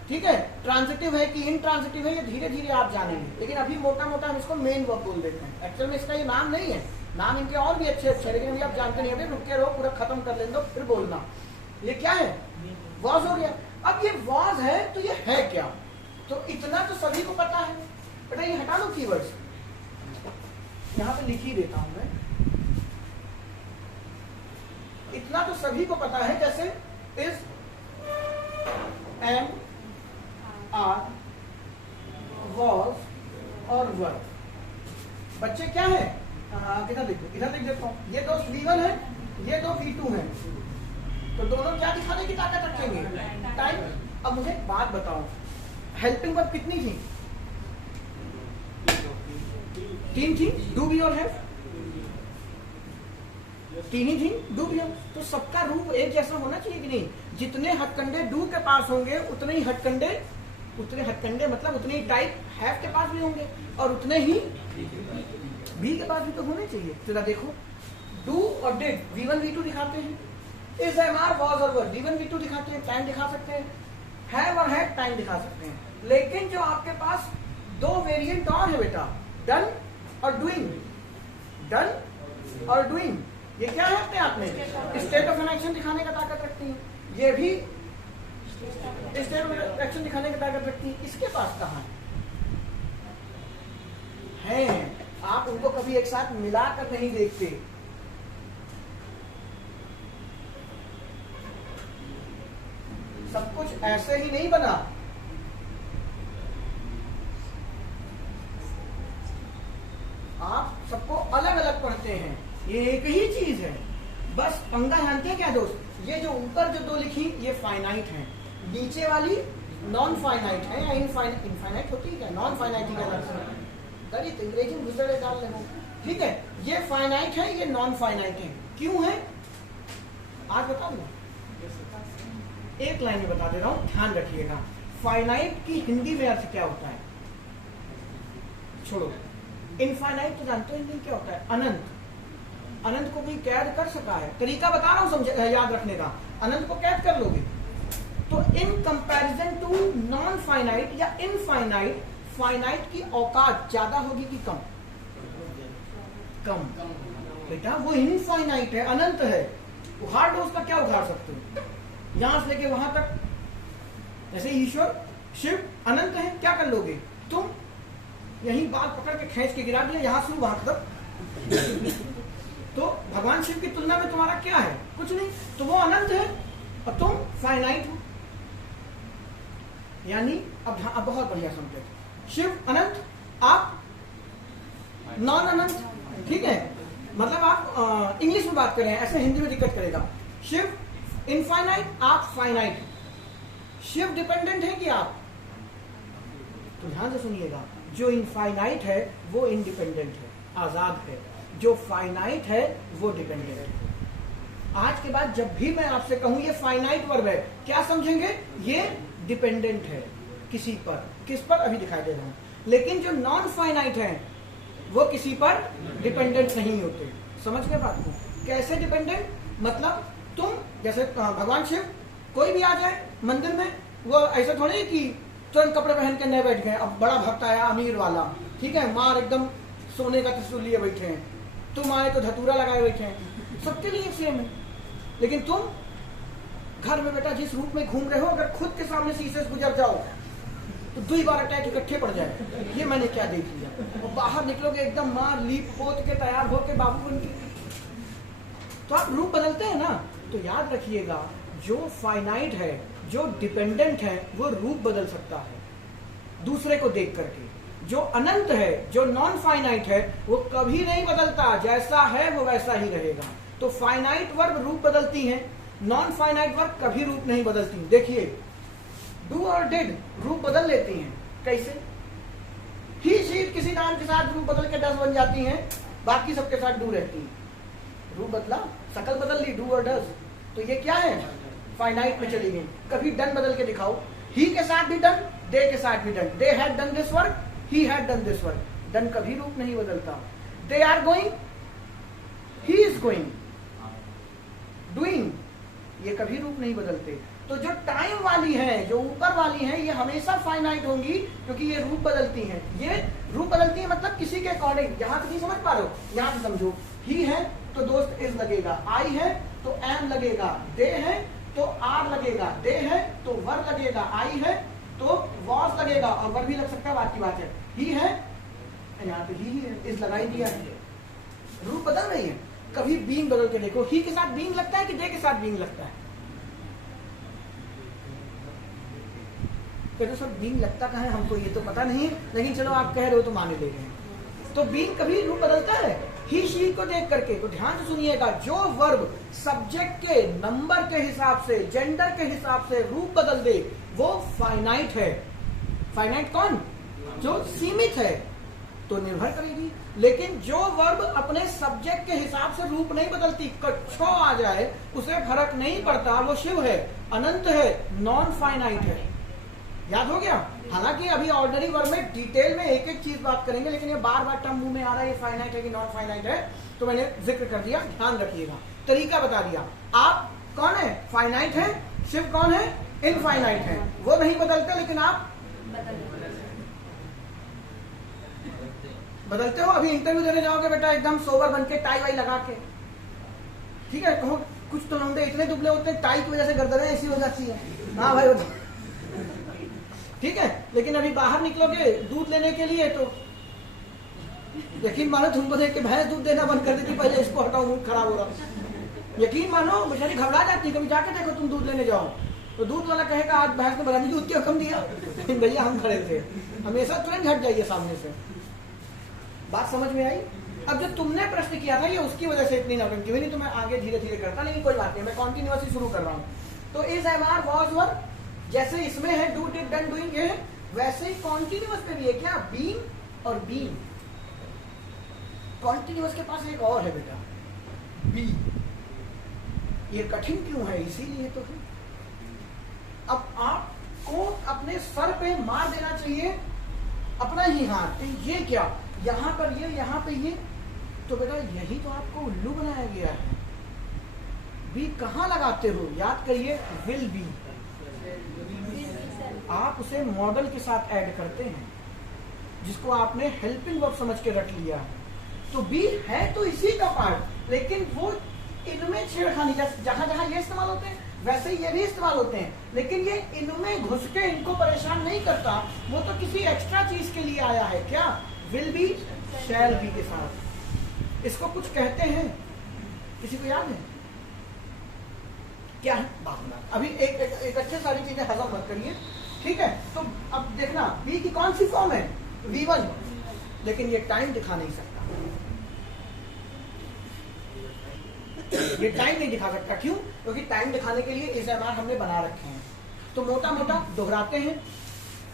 ठीक है, ट्रांजिटिव है कि इनट्रांजिटिव है ये धीरे धीरे आप जानेंगे, लेकिन अभी मोटा मोटा हम इसको मेन वर्ब बोल देते हैं। एक्चुअल में इसका ये नाम नहीं है, नाम इनके और भी अच्छे अच्छे, लेकिन अभी आप जानते नहीं। अभी रुक के रहो, पूरा खत्म कर लेंगे फिर बोलना। ये क्या है, वॉज हो गया। अब ये वॉज है तो ये है क्या, तो इतना तो सभी को पता है। बेटा ये हटा दो कीवर्ड्स, यहां पे लिख ही देता हूं मैं। इतना तो सभी को पता है, जैसे इज, एम, आर, वॉज और वर। बच्चे क्या है, किधर लिखो, इधर लिख देता हूं। ये दो V1 है, ये दो V2 है, तो दोनों क्या दिखाने की ताकत रखेंगे, टाइम। अब मुझे एक बात बताओ, हेल्पिंग वर्ब कितनी थी, 3 थी, डू बी और हैव, 3 ही थी, डू बी और। तो सबका रूप एक जैसा होना चाहिए कि नहीं। जितने हथकंडे डू के पास होंगे उतने ही हथकंडे मतलब उतने ही टाइप हैव के पास भी होंगे, और उतने ही बी के पास भी तो होने चाहिए। जरा देखो, डू और डिड V1 V2 दिखाते हैं, इज, एम आर, वॉज और वर V1 V2 दिखाते हैं, टाइम दिखा सकते हैं, हैव और हैड टाइम दिखा सकते हैं। लेकिन जो आपके पास दो वेरिएंट और है बेटा, डन और डूइंग, डन और डूइंग, ये क्या है अपने आप में, स्टेट ऑफ एन एक्शन दिखाने का ताकत रखती है। ये भी स्टेट ऑफ एक्शन दिखाने की ताकत रखती है। इसके पास कहाँ है, आप उनको कभी एक साथ मिलाकर नहीं देखते। सब कुछ ऐसे ही नहीं बना, आप सबको अलग अलग पढ़ते हैं, ये एक ही चीज है। बस पंगा जानते हैं क्या दोस्त, ये जो ऊपर जो दो लिखी ये फाइनाइट है, नीचे वाली नॉन फाइनाइट है या इनफाइनाइट। इनफाइनाइट होती है क्या, नॉन फाइनाइट ही कहलाती है। दलित अंग्रेजी में गुजरे डाल रहे हो, ठीक है। ये फाइनाइट है, ये नॉन फाइनाइट है। क्यों है आज बता दूं, एक लाइन में बता दे रहा हूं, ध्यान रखिएगा। फाइनाइट की हिंदी में अर्थ क्या होता है, छोड़ो। इनफाइनाइट तो जानते हो हिंदी में क्या होता है, अनंत। अनंत को भी कैद कर सका है, तरीका बता रहा हूं समझे, याद रखने का। अनंत को कैद कर लोगे तो in comparison to non finite या इनफाइनाइट, फाइनाइट की औकात ज्यादा होगी कि कम, कम। बेटा वो इनफाइनाइट है, अनंत है, उखाड़ दो उसका क्या उखाड़ सकते हो, यहां से लेके वहां तक। जैसे ईश्वर शिव अनंत है, क्या कर लोगे तुम, यही बात पकड़ के खींच के गिरा दिया, यहां से वहां तक। तो भगवान शिव की तुलना में तुम्हारा क्या है, कुछ नहीं। तो वो अनंत है और तुम फाइनाइट हो। यानी अब बहुत बढ़िया समझे, शिव अनंत, आप नॉन अनंत, ठीक है। मतलब आप इंग्लिश में बात करें, ऐसे हिंदी में दिक्कत करेगा। शिव इनफाइनाइट, आप फाइनाइट। शिव डिपेंडेंट है कि आप, तो ध्यान से सुनिएगा, जो इनफाइनाइट है वो इंडिपेंडेंट है, आजाद है। जो फाइनाइट है वो डिपेंडेंट है। आज के बाद जब भी मैं आपसे कहूं ये फाइनाइट वर्ब है, क्या समझेंगे, ये डिपेंडेंट है किसी पर। किस पर अभी दिखाई दे रहा हूं। लेकिन जो नॉन फाइनाइट है वो किसी पर डिपेंडेंट नहीं होते। समझ गए बात को, कैसे डिपेंडेंट, मतलब तुम जैसे भगवान शिव, कोई भी आ जाए मंदिर में, वो ऐसा थोड़ी कि तुरंत कपड़े पहन के नए बैठ गए। अब बड़ा भक्त आया अमीर वाला, ठीक है, मार एकदम सोने का त्रिशूल लिए बैठे हैं, तुम आए तो धतूरा लगाए बैठे हैं, सबके लिए सेम है। लेकिन तुम घर में बेटा जिस रूप में घूम रहे हो, अगर खुद के सामने शीशे से गुजर जाओ तो 2 बार अटैक इकट्ठे पड़ जाए। ये मैंने क्या देख लिया। और बाहर निकलोगे एकदम मार लीप पोत के तैयार होके बाबू बन के, तो आप रूप बदलते हैं ना। तो याद रखिएगा, जो फाइनाइट है, जो डिपेंडेंट है, वो रूप बदल सकता है दूसरे को देख करके। जो अनंत है, जो नॉन फाइनाइट है, वो कभी नहीं बदलता, जैसा है वो वैसा ही रहेगा। तो फाइनाइट वर्ब रूप बदलती हैं, नॉन फाइनाइट वर्ब कभी रूप नहीं बदलती। देखिए डू और डिड रूप बदल लेती हैं, कैसे, ही शीट किसी नाम के साथ रूप बदल के 10 बन जाती हैं, बाकी सबके साथ डू रहती है। रूप बदला, शकल बदल ली, डू और डज। तो ये क्या है, फाइनाइट में चली गई। कभी डन बदल के दिखाओ, ही के साथ भी डन, दे के साथ भी done. They had done this work, he had done this work. Done कभी रूप नहीं बदलता। They are going, he is going. Doing, ये कभी रूप नहीं बदलते। तो जो टाइम वाली है, जो ऊपर वाली है, ये हमेशा फाइनाइट होंगी क्योंकि ये रूप बदलती हैं। ये रूप बदलती है मतलब किसी के अकॉर्डिंग। यहां तक नहीं समझ पा रहे हो, यहां से समझो। ही है तो दोस्त इज लगेगा, आई है तो एम लगेगा, दे है तो आर लगेगा, दे है तो वर लगेगा, आई है तो वॉज लगेगा, और वर भी लग सकता है, बात की बात है। ही है, यहाँ पे ही है, इज लगा ही दिया है। रूप बदल रही है। कभी बीइंग बदल के देखो, ही के साथ बीइंग लगता है कि दे के साथ बीइंग लगता है? तो सब बीइंग लगता कहाँ है हमको ये तो पता नहीं, लेकिन चलो आप कह रहे हो तो माने ले रहे हैं। तो बीइंग कभी रूप बदलता है ही शी को देख करके। तो ध्यान से सुनिएगा, जो वर्ब सब्जेक्ट के नंबर के हिसाब से, जेंडर के हिसाब से रूप बदल दे वो फाइनाइट है। फाइनाइट कौन? जो सीमित है, तो निर्भर करेगी। लेकिन जो वर्ब अपने सब्जेक्ट के हिसाब से रूप नहीं बदलती, कच्छो आ जाए उसे फर्क नहीं पड़ता, वो शिव है, अनंत है, नॉन फाइनाइट है। याद हो गया? हालांकि अभी ऑर्डिनरी वर्ब में डिटेल में एक एक चीज बात करेंगे, लेकिन ये बार बार टर्म मुंह में आ रहा है, ये फाइनाइट है कि नॉन फाइनाइट है, तो मैंने जिक्र कर दिया, ध्यान रखिएगा। तरीका बता दिया। आप कौन है? फाइनाइट है। शिव कौन है? इनफाइनाइट है। वो नहीं बदलते, लेकिन आप बदलते हो। अभी इंटरव्यू देने जाओगे बेटा एकदम सोबर बन के, टाई वाई लगा के, ठीक है? कहो कुछ तो लंबे इतने दुबले होते हैं, टाई की वजह से गर्दनें ऐसी हो जाती है। हाँ भाई बताओ, ठीक है? लेकिन अभी बाहर निकलोगे दूध लेने के लिए तो यकीन मानो तुमको देख के भैंस दूध देना बंद कर देती, पहले इसको हटाओ, मूड खराब हो रहा। यकीन मानो बेचारी घबरा जाती। कभी जाके देखो तुम दूध लेने जाओ तो दूध वाला कहेगा आज भैंस ने बता दी दूध क्यों कम दिया? भैया हम खड़े थे। हमेशा तुरंत हट जाइए सामने से। बात समझ में आई? अब जो तुमने प्रश्न किया था ये उसकी वजह से इतनी नौटंकी हुई, नहीं तो मैं आगे धीरे धीरे करता, लेकिन कोई बात नहीं, मैं कॉन्टिन्यूअसली शुरू कर रहा हूँ। तो इज, एम, आर, वॉज, वर, जैसे इसमें है डू, डिड, डन, डूइंग, ये है, वैसे ही कॉन्टिन्यूअस पे भी है। क्या? बीइंग और बीइंग। कॉन्टिन्यूअस के पास एक और है बेटा, बी। ये कठिन क्यों है? इसीलिए तो है। अब आपको अपने सर पे मार देना चाहिए अपना ही हाथ। ये क्या? यहां पर ये, यहां पे ये, तो बेटा यही तो आपको उल्लू बनाया गया है। बी कहां लगाते हो? याद करिए, विल बी। आप उसे मॉडल के साथ ऐड करते हैं, जिसको आपने हेल्पिंग वर्ब समझ के रख लिया है। तो बी है तो इसी का पार्ट, लेकिन वो इनमें छेड़खानी, जहां जहां ये इस्तेमाल होते हैं वैसे ही ये भी इस्तेमाल होते हैं, लेकिन ये इनमें घुस के इनको परेशान नहीं करता। वो तो किसी एक्स्ट्रा चीज के लिए आया है। क्या? विल बी, शैल बी के साथ। इसको कुछ कहते हैं, किसी को याद है क्या है? अभी एक अच्छे सारी चीजें हजम मत करिए, ठीक है? तो अब देखना, बी की कौन सी फॉर्म है? V1, लेकिन ये टाइम दिखा नहीं सकता। ये टाइम नहीं दिखा सकता। क्यों? क्योंकि टाइम दिखाने के लिए इस एम आर हमने बना रखे हैं। तो मोटा मोटा दोहराते हैं,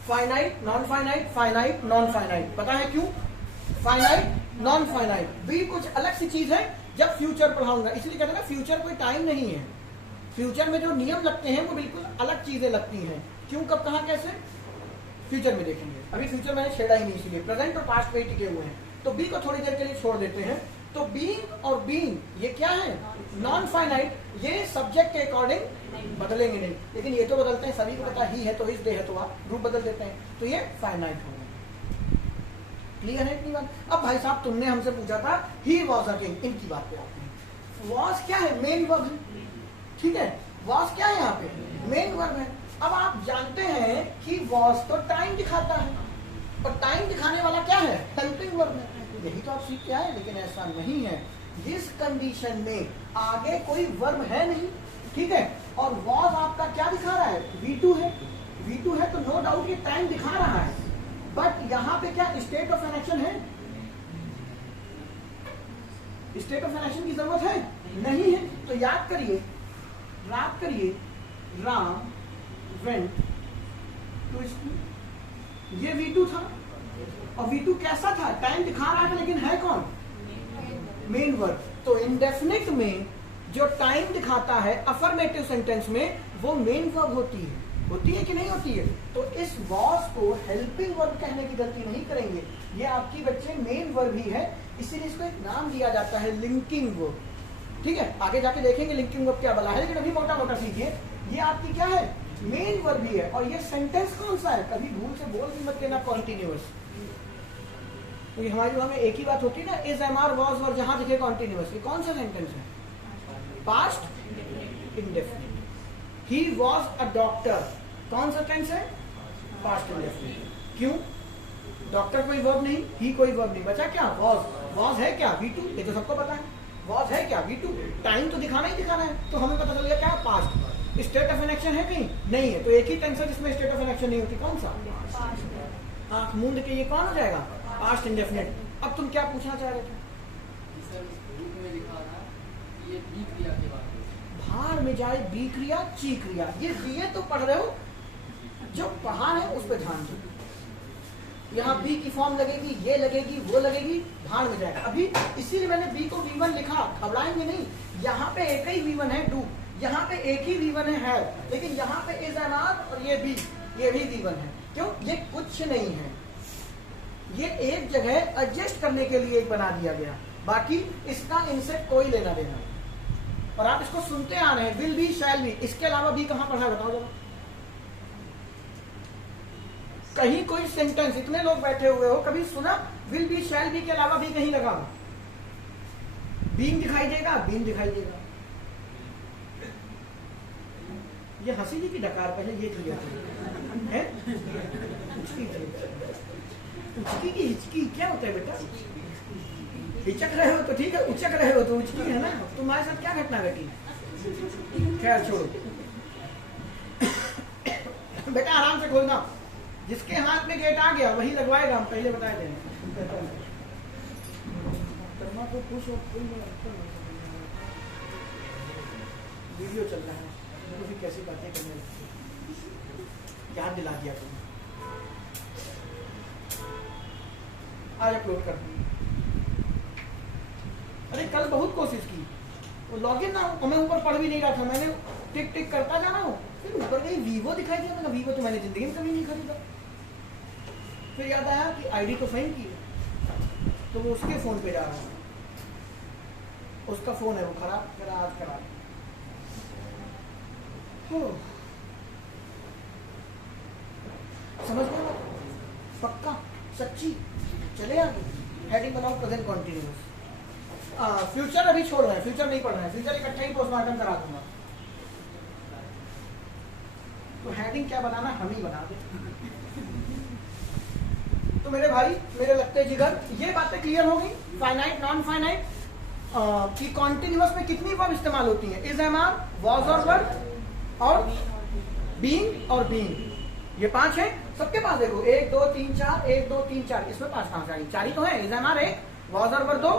finite, non finite, finite, non finite. पता है क्यों? Finite, non finite. बी कुछ अलग सी चीज है, जब फ्यूचर पढ़ाऊंगा इसलिए कहते हैं ना, फ्यूचर कोई टाइम नहीं है। फ्यूचर में जो नियम लगते हैं वो बिल्कुल अलग चीजें लगती हैं। क्यों, कब, कहां, कैसे, फ्यूचर में देखेंगे। अभी फ्यूचर मैंने छेड़ा ही नहीं, इसलिए प्रेजेंट और पास्ट पे ही टिके हुए हैं। तो बी को थोड़ी देर के लिए छोड़ देते हैं। तो बीइंग और बीइंग ये क्या है? Non finite. ये सब्जेक्ट के अकॉर्डिंग बदलेंगे नहीं, लेकिन ये तो बदलते हैं। सभी को पता ही है तो इस, दे है तो आप, रूप बदल देते हैं, तो ये फाइनाइट हो गए। क्लियर है इतनी बात? अब भाई साहब तुमने हमसे पूछा था ही वॉज अ किंग, इनकी बात पे आते हैं। वॉज क्या है? मेन वर्ब है, ठीक है? वॉज क्या है यहाँ पे? मेन वर्ब है। अब आप जानते हैं कि वॉज तो टाइम दिखाता है, और टाइम दिखाने वाला क्या है? हेल्पिंग वर्ब है। यही तो आप सीख के आए, लेकिन ऐसा नहीं है। जिस कंडीशन में आगे कोई वर्ब है नहीं, ठीक है, और वॉज आपका क्या दिखा रहा है? V2 है। V2 है तो नो डाउट ये टाइम दिखा रहा है, बट यहाँ पे क्या स्टेट ऑफ एन एक्शन है? स्टेट ऑफ एन एक्शन की जरूरत है? नहीं है। तो याद करिए, राम वेंट टू स्कूल, ये V2 था, और V2 कैसा था? टाइम दिखा रहा था, लेकिन है कौन? Main verb. तो इंडेफिनिट में जो टाइम दिखाता है अफर्मेटिव सेंटेंस में वो मेन वर्ब होती है कि नहीं होती है? तो इस वॉज को हेल्पिंग वर्ब कहने की गलती नहीं करेंगे, ये आपकी बच्चे मेन वर्ब ही है, इसीलिए इसको एक नाम दिया जाता है लिंकिंग वर्ब। ठीक है, आगे जाके देखेंगे लिंकिंग वर्ब क्या बला है, लेकिन अभी मोटा मोटा सीखिए ये आपकी क्या है, मेन वर्ब ही है। और ये सेंटेंस कौन सा है, कभी भूल से बोल भी मत देना कॉन्टिन्यूअस, क्योंकि हमारी हमें एक ही बात होती है ना, is am are was were जहां दिखे कॉन्टिन्यूअस, ये कौन सा सेंटेंस है, past indefinite. He was a doctor, कौन सा टेंस है, पास्ट इंडेफिनिट। क्यों, डॉक्टर कोई वर्ब नहीं, ही कोई वर्ब नहीं, बचा क्या, वॉज है क्या, V2, ये तो सबको पता है, वॉज है क्या, V2, टाइम तो दिखाना ही दिखाना है, तो हमें पता चल गया क्या, past. State of an action है कहीं नहीं है, तो एक ही टेंस है जिसमें स्टेट ऑफ एन एक्शन नहीं होती, कौन सा, आंख मूंद के ये कौन हो जाएगा, पास्ट इंडेफिनिट। अब तुम क्या पूछना चाह रहे थे, सर बुक में लिखा था ये बी क्रिया के बाद भार में जाए बी क्रिया ची क्रिया, ये तो पढ़ रहे हो, जो पढ़ा है उस पर ध्यान दो। यहाँ बी की फॉर्म लगेगी, ये लगेगी, वो लगेगी, भार में जाएगा। अभी इसीलिए मैंने बी को V1 लिखा, घबराएंगे नहीं, यहाँ पे एक ही V1 है डू, यहाँ पे एक ही V1 है, लेकिन यहाँ पे इज एन आर और ये बी, ये भी V1 है। क्यों, ये कुछ नहीं है, ये एक जगह एडजस्ट करने के लिए एक बना दिया गया, बाकी इसका इनसे कोई लेना देना। और आप इसको सुनते आ रहे हैं, विल बी, शैल बी, इसके अलावा बी कहां पढ़ा है बताओ जरा, कहीं कोई सेंटेंस, इतने लोग बैठे हुए हो, कभी सुना विल बी शैल बी के अलावा भी कहीं लगा, बीइंग दिखाई देगा, बीइंग दिखाई देगा। ये हंसी जी की डकार पहले ये क्लियर है, उचकी की हिचकी क्या होता है बेटा, हिचक रहे हो तो ठीक है, उचक रहे हो तो उचकी है ना, तुम्हारे साथ क्या घटना घटी, खैर छोड़ो। बेटा आराम से खोलना, जिसके हाथ में गेट आ गया वही लगवाएगा, हम पहले बताए थे। वीडियो चल रहा है, मुझे भी कैसी बातें करने लगती, याद दिला दिया तुमने, आज अपलोड कर दूंगी। अरे कल बहुत कोशिश की, वो लॉगिन ना हो, मैं ऊपर पढ़ भी नहीं रहा था, मैंने टिक टिक करता जा रहा हूँ, फिर ऊपर कहीं वीवो दिखाई दिया, मैंने वीवो तो मैंने जिंदगी में कभी नहीं खरीदा। फिर याद आया कि आईडी तो फेम की है, तो वो उसके फोन पे जा रहा है, उसका फोन है वो खराब करा, आज खराब। समझ गए, पक्का सच्ची, चले आगे। हेडिंग बनाओ प्रेजेंट कॉन्टिन्यूअस, फ्यूचर अभी छोड़ रहे हैं, फ्यूचर नहीं पढ़ रहे हैं, फ्यूचर इकट्ठा ही पोस्टमार्टम करा दूंगा। तो हेडिंग क्या बनाना, हम ही बना दे। तो मेरे भाई, मेरे लगते जिगर, ये बातें क्लियर हो गई, फाइनाइट नॉन फाइनाइट कि कॉन्टिन्यूअस में कितनी वर्ब इस्तेमाल होती है, इज एम आर, वॉज और वर्ब और बीइंग और बीइंग, ये 5 है सबके पास। देखो 1 2 3 4, 1 2 3 4, इसमें 5 कहां से आई, 4 ही तो है, इज एम आर 1, वॉज और वर्ब 2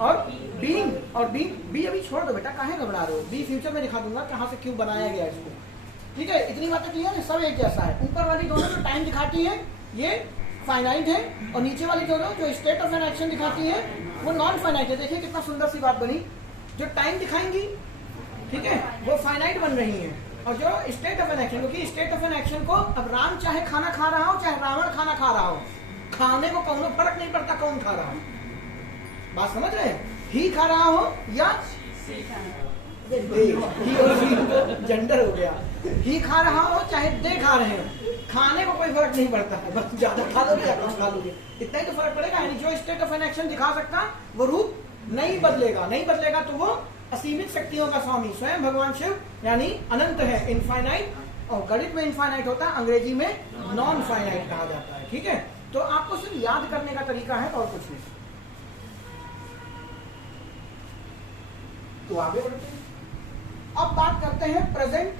और बीइंग, और बी अभी छोड़ दो बेटा, काहे घबरा रहे हो, बी फ्यूचर में दिखा दूंगा कहां से क्यों बनाया गया इसको। ठीक है, इतनी बातें क्लियर है, सब एक जैसा है। ऊपर वाली दोनों जो टाइम दिखाती है ये फाइनाइट है, और नीचे वाली दोनों जो स्टेट ऑफ एन एक्शन दिखाती है वो नॉन फाइनाइट है। देखिए कितना सुंदर सी बात बनी, जो टाइम दिखाएंगी ठीक है वो फाइनाइट बन रही है, और जो स्टेट ऑफ एन एक्शन, क्योंकि स्टेट ऑफ एन एक्शन को अब राम चाहे खाना खा रहा हो चाहे रावण खाना खा रहा हो, खाने को कौन फर्क नहीं पड़ता कौन खा रहा हो, बात समझ रहे हैं, ही खा रहा हो या ही और सी जेंडर हो गया, ही खा रहा हो चाहे दे खा रहे हो, खाने को कोई फर्क नहीं पड़ता है, बस ज्यादा खा लोगे या कम खा लोगे, इतना ही तो फर्क पड़ेगा। यानी जो स्टेट ऑफ एन एक्शन दिखा सकता वो रूप नहीं बदलेगा, नहीं बदलेगा तो वो असीमित शक्तियों का स्वामी स्वयं भगवान शिव यानी अनंत है, इनफाइनाइट, और गणित में इनफाइनाइट होता है, अंग्रेजी में नॉन फाइनाइट कहा जाता है। ठीक है, तो आपको सिर्फ याद करने का तरीका है और कुछ नहीं। तो आगे बढ़ते हैं, अब बात करते हैं प्रेजेंट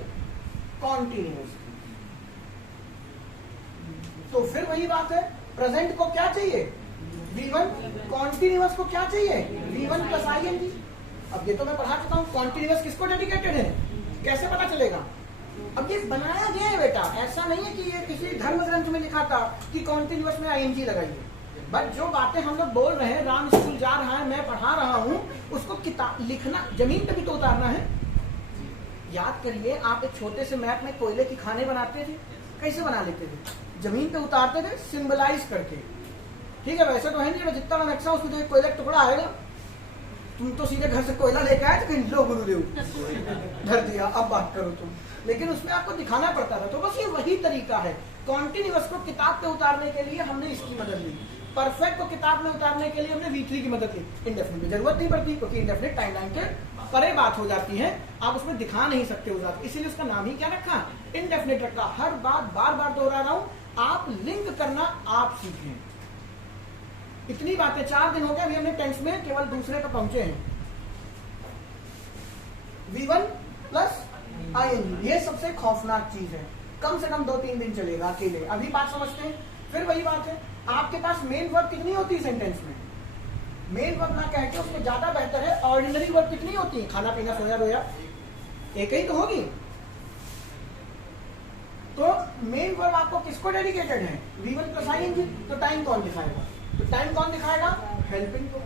कॉन्टिन्यूअस। तो फिर वही बात है, प्रेजेंट को क्या चाहिए V1, कॉन्टिन्यूअस को क्या चाहिए V1 प्लस ING। अब ये तो मैं पढ़ा चुका हूं, कॉन्टिन्यूअस किसको डेडिकेटेड है, कैसे पता चलेगा। अब ये बनाया गया है बेटा, ऐसा नहीं है कि ये किसी धर्म ग्रंथ में लिखा था कि कॉन्टिन्यूअस में ING लगाइए, बट जो बातें हम लोग बोल रहे हैं, राम स्कूल जा रहा है, मैं पढ़ा रहा हूँ, उसको किताब लिखना, जमीन पे भी तो उतारना है। याद करिए, आप एक छोटे से मैप में कोयले की खाने बनाते थे, कैसे बना लेते थे? जमीन पे उतारते थे, सिंबलाइज करके। ठीक है, वैसे तो है नहीं, जितना बड़ा नक्शा उसमें तो कोयला टुकड़ा आएगा। तुम तो सीधे घर से कोयला लेके आए थे, लो गुरुदेव धर दिया, अब बात करो तुम। लेकिन उसमें आपको दिखाना पड़ता था। तो बस ये वही तरीका है। कॉन्टिन्यूअस को किताब पे उतारने के लिए हमने इसकी मदद ली, परफेक्ट को किताब में उतारने के लिए हमने V3 की मदद ली। इंडेफिनिट की जरूरत नहीं पड़ती, क्योंकि इंडेफिनिट टाइमलाइन के परे बात हो जाती है, आप उसमें दिखा नहीं सकते उस बात, इसीलिए उसका नाम ही क्या रखा, इंडेफिनिट रखा। हर बात बार बार दोहरा रहा हूं, आप लिंक करना आप सीखें। इतनी बातें 4 दिन हो गए, अभी हमने टेंस में केवल दूसरे पर पहुंचे हैं। V1 प्लस ING, ये सबसे खौफनाक चीज है। कम से कम 2-3 दिन चलेगा अकेले। अभी बात समझते हैं। फिर वही बात है, आपके पास मेन वर्ब कितनी होती है सेंटेंस में? मेन वर्ब ना कह के उसमें ज्यादा बेहतर है ऑर्डिनरी वर्ब कितनी होती है? खाना पीना सोया रोया, एक ही तो होगी। तो मेन वर्ब आपको किसको डेडिकेटेड है? V1 plus ING। तो टाइम कौन दिखाएगा? तो टाइम कौन दिखाएगा? हेल्पिंग को।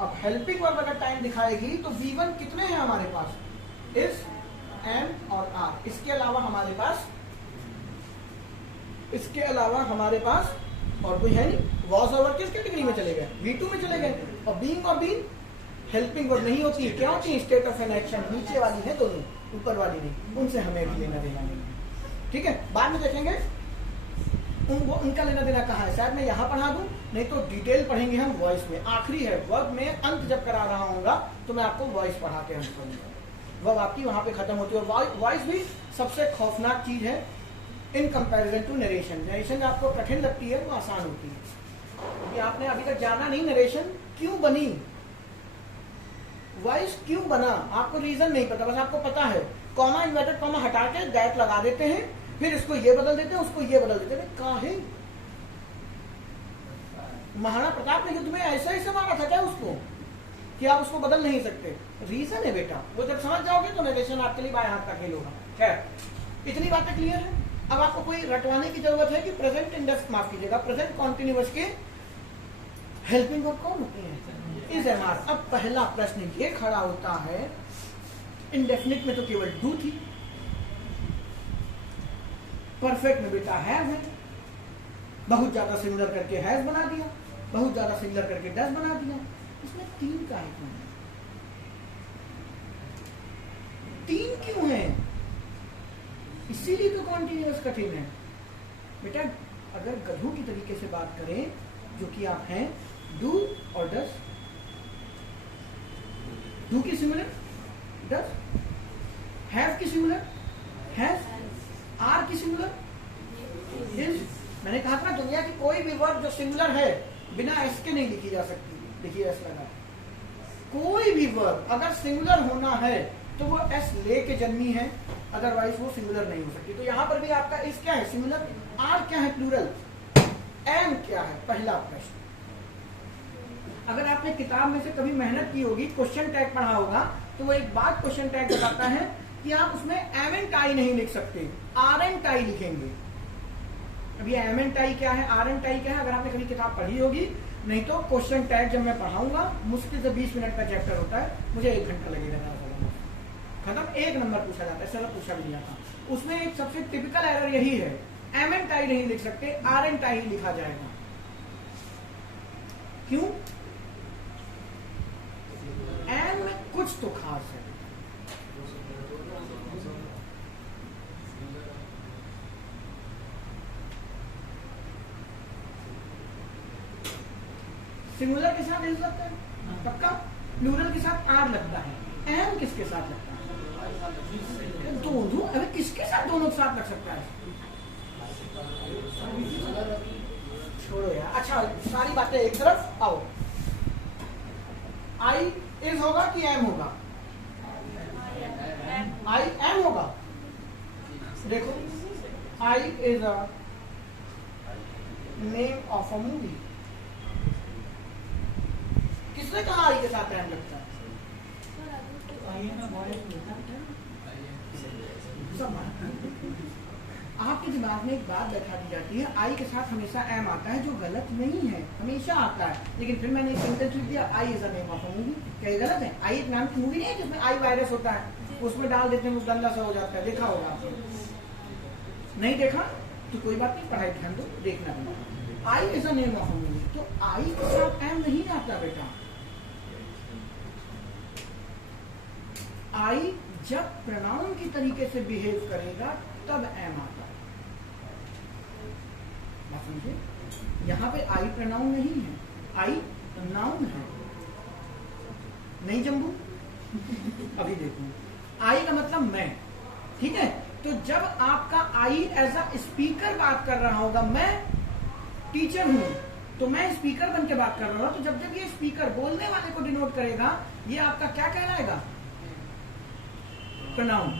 अब हेल्पिंग वर्ब अगर टाइम दिखाएगी तो V1 कितने हैं हमारे पास? इस, एम और आर। इसके अलावा हमारे पास और कोई है नहीं। वॉज और किस कैटेगरी में चले गए? V2 में चले गए। और बीइंग हेल्पिंग वर्ब नहीं होती। क्या होती है? State of an action. नीचे वाली है दोनों, ऊपर वाली नहीं। उनसे हमें भी लेना देना नहीं। ठीक है, बाद में देखेंगे उनका लेना देना कहाँ है। शायद मैं यहाँ पढ़ा दूं, नहीं तो डिटेल पढ़ेंगे हम वॉइस में। आखिरी है, वर्ब में अंत जब करा रहा हूँगा तो मैं आपको वॉइस पढ़ा के अंत करूंगा। वर्ब आपकी वहां पे खत्म होती है। और वॉइस भी सबसे खौफनाक चीज है in comparison to narration. Narration आपको कठिन लगती है, वो आसान होती है, क्योंकि आपने अभी तक जाना नहीं नरेशन क्यों बनी, वॉइस क्यों बना, आपको रीजन नहीं पता। बस आपको पता है कॉमा इन्वर्टेड कॉमा हटा के दैट लगा देते हैं, फिर इसको ये बदल देते हैं, उसको ये बदल देते हैं। काहे? महाराणा प्रताप ने युद्ध में ऐसे मारा था क्या उसको कि आप उसको बदल नहीं सकते? रीजन है बेटा, वो जब समझ जाओगे तो नरेशन आपके लिए बाएं हाथ का खेल होगा। खैर, इतनी बातें क्लियर है। अब आपको कोई रटवाने की जरूरत है कि प्रेजेंट इंडेक्स, माफ कीजिएगा, प्रेजेंट कॉन्टिन्यूअस के हेल्पिंग वर्ब कौन होते हैं? Is am are. अब पहला प्रश्न ये खड़ा होता है, इंडेफिनिट में तो केवल डू थी, परफेक्ट में बेटा हैव है, बहुत ज्यादा सिमिलर करके हैज बना दिया, बहुत ज्यादा सिमिलर करके डज बना दिया। इसमें 3 का है, 3 क्यों है? इसीलिए तो कॉन्टिन्यूअस कठिन है बेटा। अगर गधों की तरीके से बात करें, जो कि आप हैं, डू और डज, डू की सिमिलर डज, हैव की सिमिलर हैज, आर की सिमिलर इज। मैंने कहा था ना, दुनिया की कोई भी वर्ब जो सिमिलर है बिना एस के नहीं लिखी जा सकती। देखिए एस लगा, कोई भी वर्ब अगर सिमिलर होना है तो वो एस लेके जन्मी है, अदरवाइज वो सिमिलर नहीं हो सकती। तो यहां पर भी आपका इस क्या है? सिमिलर। आर क्या है? प्लूरल। एम क्या है? पहला प्रश्न। अगर आपने किताब में से कभी मेहनत की होगी, क्वेश्चन टैग पढ़ा होगा, तो वो एक बात क्वेश्चन टैग बताता है कि आप उसमें एम एंड टाई नहीं लिख सकते, आर एंड टाई लिखेंगे। अब ये एम एंड टाई क्या है, आर एंड टाई क्या है, अगर आपने कभी किताब पढ़ी होगी, नहीं तो क्वेश्चन टैग जब मैं पढ़ाऊंगा, मुश्किल से 20 मिनट का चैप्टर होता है, मुझे 1 घंटा लगेगा खत्म। 1 नंबर पूछा जाता है, सरल पूछा भी नहीं आता। उसमें एक सबसे टिपिकल एरर यही है, एम एंड टाई नहीं लिख सकते, आर एंड टाई लिखा जाएगा। क्यों? एम में कुछ तो खास है। सिंगुलर के साथ एस लगता है पक्का, प्लूरल के साथ आर लगता है, एम किसके साथ लगता है? दोनों। अरे किसके साथ दोनों के साथ लग सकता है? छोड़ो यार। अच्छा, सारी बातें एक तरफ आओ। आई इज होगा कि एम होगा? आई एम होगा। देखो, I is a name of a movie. किसने कहा आई के साथ एम लगता है? आपके दिमाग में एक बात बैठा दी जाती है, आई के साथ हमेशा एम आता है, जो गलत नहीं है, हमेशा आता है। लेकिन फिर मैंने एक सेंटेंस लिख दिया, I is a name of a movie. क्या ये गलत है? आई एक नाम की मूवी नहीं है जिसमें आई वायरस होता है, उसमें डाल देते हैं, वो गंदा सा हो जाता है। देखा होगा आपने, नहीं देखा तो कोई बात नहीं, पढ़ाई ध्यान दो, देखना भी। I is a name of a movie, तो आई के साथ एम नहीं आता बेटा। आई जब प्रोनाउन की तरीके से बिहेव करेगा तब एम आता है। बात समझे? यहाँ पे आई प्रोनाउन नहीं है, आई नाउन है। नहीं जम्बू? अभी देखो, आई का मतलब मैं, ठीक है? तो जब आपका आई एज अ स्पीकर बात कर रहा होगा, मैं टीचर हूं तो मैं स्पीकर बन के बात कर रहा हूं, तो जब जब ये स्पीकर बोलने वाले को डिनोट करेगा, ये आपका क्या कहलाएगा? प्रोनाउन।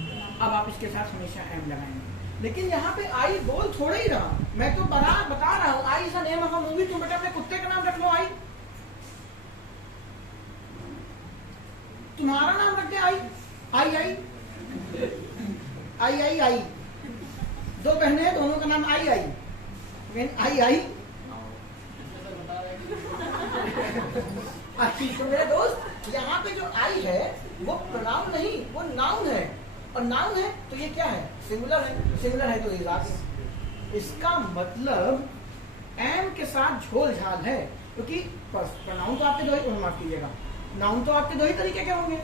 अब आप इसके साथ हमेशा एम लगाएंगे। लेकिन यहाँ पे आई बोल थोड़ा ही रहा, मैं तो बता रहा हूँ I is a name of a movie. तुम बेटा अपने कुत्ते का नाम रख लो आई, तुम्हारा नाम रख दे आई। आई आई आई आई आई, दो बहनें हैं, दोनों का नाम आई आई। आई आई तो मेरे दोस्त, यहाँ पे जो आई है वो प्रोनाउन नहीं, वो नाउन है। और नाउन है तो ये क्या है? सिंगुलर है। सिंगुलर है तो ये लास्ट। इसका मतलब एम के साथ झोल झाल है, क्योंकि प्रोनाउन तो आपके दो ही, माफ कीजिएगा, नाउन तो आपके दो ही तरीके के होंगे,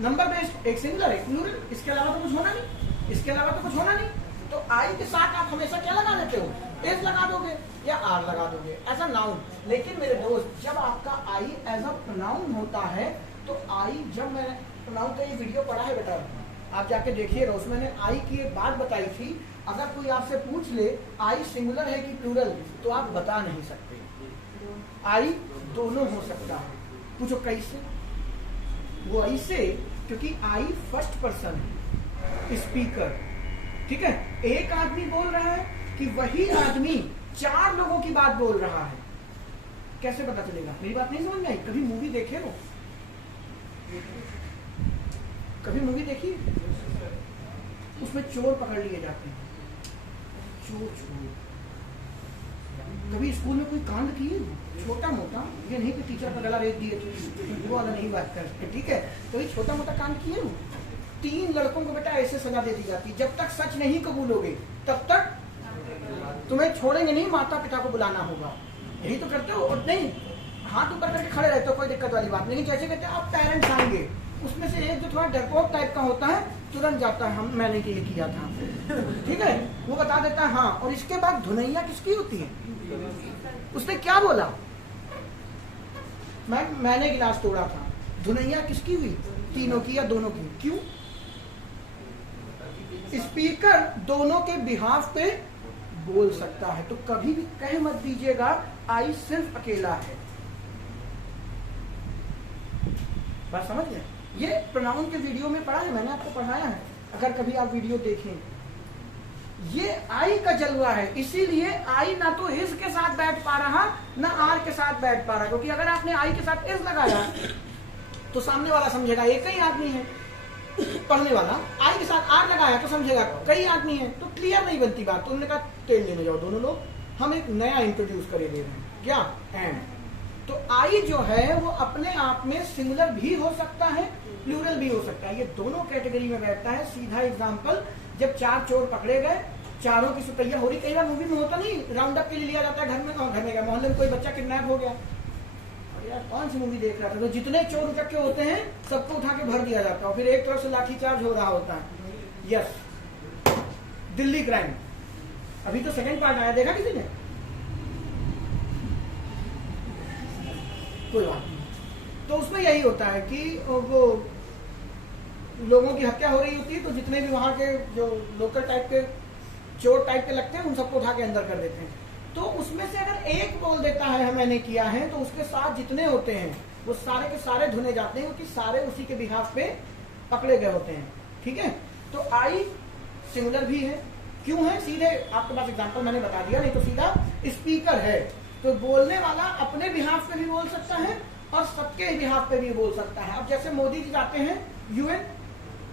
नंबर बेस्ड, एक सिंगुलर एक प्लूरल। इसके अलावा तो कुछ होना नहीं, इसके अलावा तो कुछ होना नहीं। तो आई के साथ आप हमेशा क्या लगा लेते हो? एस लगा दोगे या आर लगा दोगे एज अ नाउन। लेकिन मेरे दोस्त, जब आपका आई एज अ प्रोनाउन होता है तो आई, जब मैंने प्रोनाउन का ये वीडियो पढ़ा है बेटा, आप जाके देखिएगा, उसमें मैंने आई की एक बात बताई थी। अगर कोई आपसे पूछ ले आई सिंगुलर है कि प्लूरल, तो आप बता नहीं सकते। आई दोनों हो सकता है। पूछो कैसे? वो ऐसे क्योंकि आई फर्स्ट पर्सन है, स्पीकर, ठीक है? एक आदमी बोल रहा है कि वही आदमी चार लोगों की बात बोल रहा है, कैसे पता चलेगा? मेरी बात नहीं समझ में आई? कभी मूवी देखे हो? कभी मूवी देखी? उसमें चोर पकड़ लिए जाते हैं, चोर। कभी स्कूल में कोई कांड किए छोटा मोटा? ये नहीं कि टीचर का गला रेत दिए, वो वाला नहीं बात करते, ठीक है? कोई छोटा मोटा कांड किए हो? 3 लड़कों को बेटा ऐसे सजा दे दी जाती, जब तक सच नहीं कबूलोगे तब तक तुम्हें छोड़ेंगे नहीं, माता पिता को बुलाना होगा। यही तो करते हो। और नहीं, हाथ ऊपर करके खड़े रहते हो, कोई दिक्कत वाली बात नहीं। जैसे कहते हैं अब पेरेंट्स आएंगे, उसमें से एक जो थोड़ा डरपोक टाइप का होता है, तुरंत जाता है, हम मैंने ये किया था, ठीक है? वो बता देता है हाँ। और इसके बाद धुनैया किसकी होती है? उसने क्या बोला? मैंने गिलास तोड़ा था। धुनैया किसकी हुई? तीनों की या दोनों की? क्यों? स्पीकर दोनों के बिहाफ पे बोल सकता है। तो कभी भी कह मत दीजिएगा आई सिर्फ अकेला है। बात समझ गए? ये प्रोनाउन के वीडियो में पढ़ा है, मैंने आपको पढ़ाया है, अगर कभी आप वीडियो देखें। ये आई का जलवा है, इसीलिए आई ना तो इस के साथ बैठ पा रहा ना आर के साथ बैठ पा रहा, क्योंकि अगर आपने आई के साथ इस लगाया तो सामने वाला समझेगा एक ही आदमी है, पढ़ने वाला। आई के साथ आर लगाया तो समझेगा कई आदमी है, तो क्लियर नहीं बनती बात। तो उन्होंने कहा तेल लेने जाओ दोनों लोग, हम एक नया इंट्रोड्यूस करे दे रहे हैं, क्या? एंड। तो आई जो है वो अपने आप में सिंगुलर भी हो सकता है, प्लूरल भी हो सकता है, ये दोनों कैटेगरी में बैठता है। सीधा एग्जांपल, जब 4 चोर पकड़े गए, चारों की सुतैया हो रही। कई बार मूवी में होता नहीं, राउंड अप के लिए लिया जाता है घर में, और घर में गया, मोहल्ले में कोई बच्चा किडनैप हो गया, और यार कौन सी मूवी देख रहा था, तो जितने चोर उचक्के होते हैं सबको उठा के भर दिया जाता है, और फिर एक तरफ से लाठीचार्ज हो रहा होता है। यस, दिल्ली क्राइम, अभी तो सेकंड पार्ट आया, देखा किसी ने? कोई बात नहीं। तो उसमें यही होता है कि वो लोगों की हत्या हो रही होती है, तो जितने भी वहां के जो लोकल टाइप के चोर टाइप के लगते हैं, उन सबको उठा के अंदर कर देते हैं। तो उसमें से अगर एक बोल देता है मैंने किया है, तो उसके साथ जितने होते हैं वो सारे के सारे धुने जाते हैं, क्योंकि सारे उसी के बिहाफ पे पकड़े गए होते हैं, ठीक है? तो आई सिंगुलर भी है। क्यों है? सीधे आपके पास एग्जांपल मैंने बता दिया, नहीं तो सीधा स्पीकर है, तो बोलने वाला अपने बिहाफ पे भी बोल सकता है और सबके बिहाफ पे भी बोल सकता है। अब जैसे मोदी जी जाते हैं यूएन,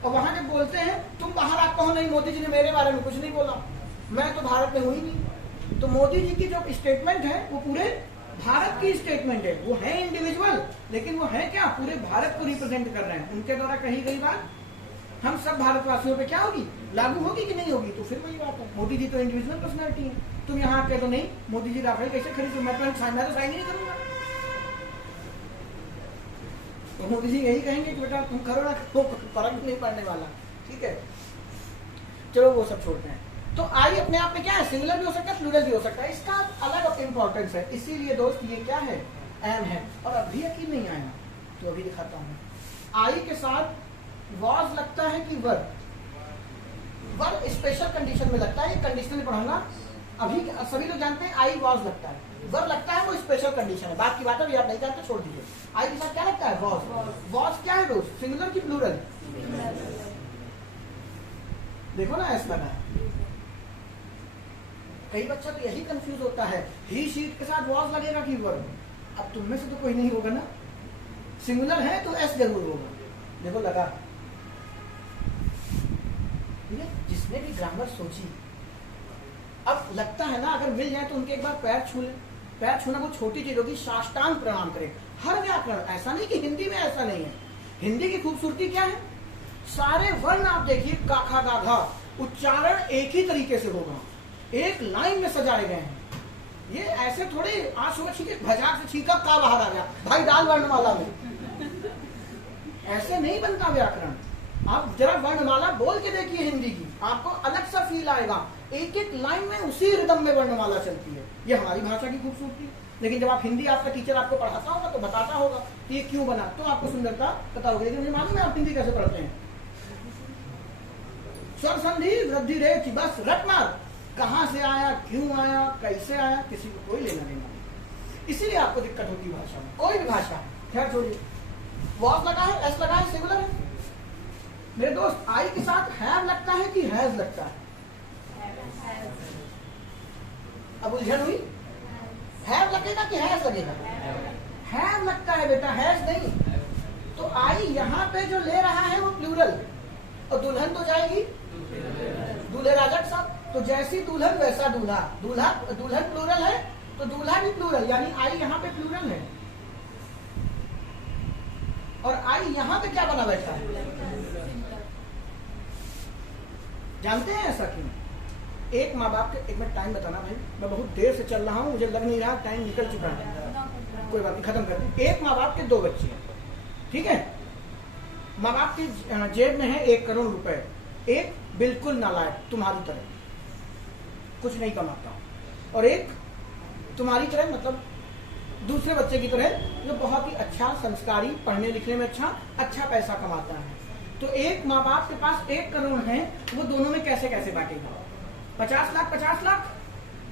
और वहां जब बोलते हैं तुम बाहर आप कहो नहीं, मोदी जी ने मेरे बारे में कुछ नहीं बोला, मैं तो भारत में हूं ही नहीं। तो मोदी जी की जो स्टेटमेंट है वो पूरे भारत की स्टेटमेंट है। वो है इंडिविजुअल, लेकिन वो है क्या, पूरे भारत को रिप्रेजेंट कर रहे हैं। उनके द्वारा कही गई बात हम सब भारतवासियों पे क्या होगी, लागू होगी कि नहीं होगी? तो फिर वही बात है, मोदी जी तो इंडिविजुअल पर्सनैलिटी है। तुम यहाँ कह दो नहीं मोदी जी राफेल कैसे खरीद, मैं तो साइन ही नहीं करूंगा। तो मोदी जी यही कहेंगे कि बेटा तुम करो ना, फर्क नहीं पड़ने वाला। ठीक है, चलो वो सब छोड़ते हैं। तो आई अपने आप में क्या है, सिंगुलर भी हो सकता है, प्लूरल भी हो सकता है। इसका अलग इंपॉर्टेंस है। इसीलिए दोस्त ये क्या है, एम है। और अभी यकीन नहीं आया तो अभी दिखाता हूँ। आई के साथ वॉज लगता है कि वर्ब स्पेशल कंडीशन में लगता है। ये कंडीशनल पढ़ाऊंगा। अभी सभी लोग जानते हैं आई वॉज लगता है, वर्ब लगता है वो स्पेशल कंडीशन है। बात की बात है, आप नहीं जानते छोड़ दीजिए। आई के साथ क्या लगता है, वॉज। वॉज क्या है दोस्त, सिंगुलर की प्लूरल? देखो ना ऐसा लगा है। कई बच्चा तो यही कंफ्यूज होता है, ही शीट के साथ वॉज लगेगा कि वर्ब। अब तुम में से तो कोई नहीं होगा ना, सिंगुलर है तो एस जरूर होगा। देखो लगा, जिसने भी ग्रामर सोची। अब लगता है ना, अगर मिल जाए तो उनके एक बार पैर छू ले। पैर छूना वो छोटी चीज होगी, साष्टांग प्रणाम करें। हर व्याकरण, ऐसा नहीं कि हिंदी में ऐसा नहीं है। हिंदी की खूबसूरती क्या है, सारे वर्ण आप देखिए, का खा गा घा, उच्चारण एक ही तरीके से होगा, एक लाइन में सजाए गए हैं। ये ऐसे थोड़े आज सुबह छीके भजाक से छीका का बाहर आ गया, भाई डाल वर्णमाला में, ऐसे नहीं बनता व्याकरण। आप जरा वर्णमाला बोल के देखिए हिंदी की, आपको अलग सा फील आएगा। एक एक लाइन में उसी रिदम में वर्णमाला चलती है। ये हमारी भाषा की खूबसूरती है। लेकिन जब आप हिंदी, आपका टीचर आपको पढ़ाता होगा तो बताता होगा कि ये क्यों बना, तो आपको सुंदरता पता होगी। लेकिन मुझे मालूम है आप हिंदी कैसे पढ़ते हैं। स्वर संधि वृद्धि रेख, बस रट मार, कहां से आया, क्यों आया, कैसे आया, किसी को कोई लेना देना नहीं। इसीलिए आपको दिक्कत होती है भाषा में, कोई भी भाषा है। खैर छोड़िए, वॉज लगा है, एस लगा है, सिंगुलर है। मेरे दोस्त आई के साथ हैव लगता है कि हैज लगता है? अब उलझन हुई, हैव लगेगा कि हैज लगेगा? हैव लगता है बेटा, हैज नहीं। तो आई यहाँ पे जो ले रहा है वो प्लूरल, और दुल्हन तो जाएगी दूल्हे राजा के साथ। तो जैसी दुल्हन वैसा दूल्हा, दुल्हन प्लूरल है तो दूल्हा भी प्लूरल, यानी आई यहाँ पे प्लूरल है। और आई यहाँ पे क्या बना बैठा है, जानते हैं ऐसा क्यों? एक माँ बाप के, एक मिनट टाइम बताना भाई, मैं बहुत देर से चल रहा हूँ, मुझे लग नहीं रहा टाइम निकल चुका है। कोई बात नहीं, खत्म करते। एक माँ बाप के दो बच्चे हैं, ठीक है। माँ बाप की जेब में है 1 करोड़ रुपए। एक बिल्कुल नालायक, तुम्हारी तरह, कुछ नहीं कमाता, और एक तुम्हारी तरह, मतलब दूसरे बच्चे की तरह, जो बहुत ही अच्छा, संस्कारी, पढ़ने लिखने में अच्छा पैसा कमाता है। तो एक माँ बाप के पास 1 करोड़ है, वो दोनों में कैसे कैसे बांटेगा? 50 लाख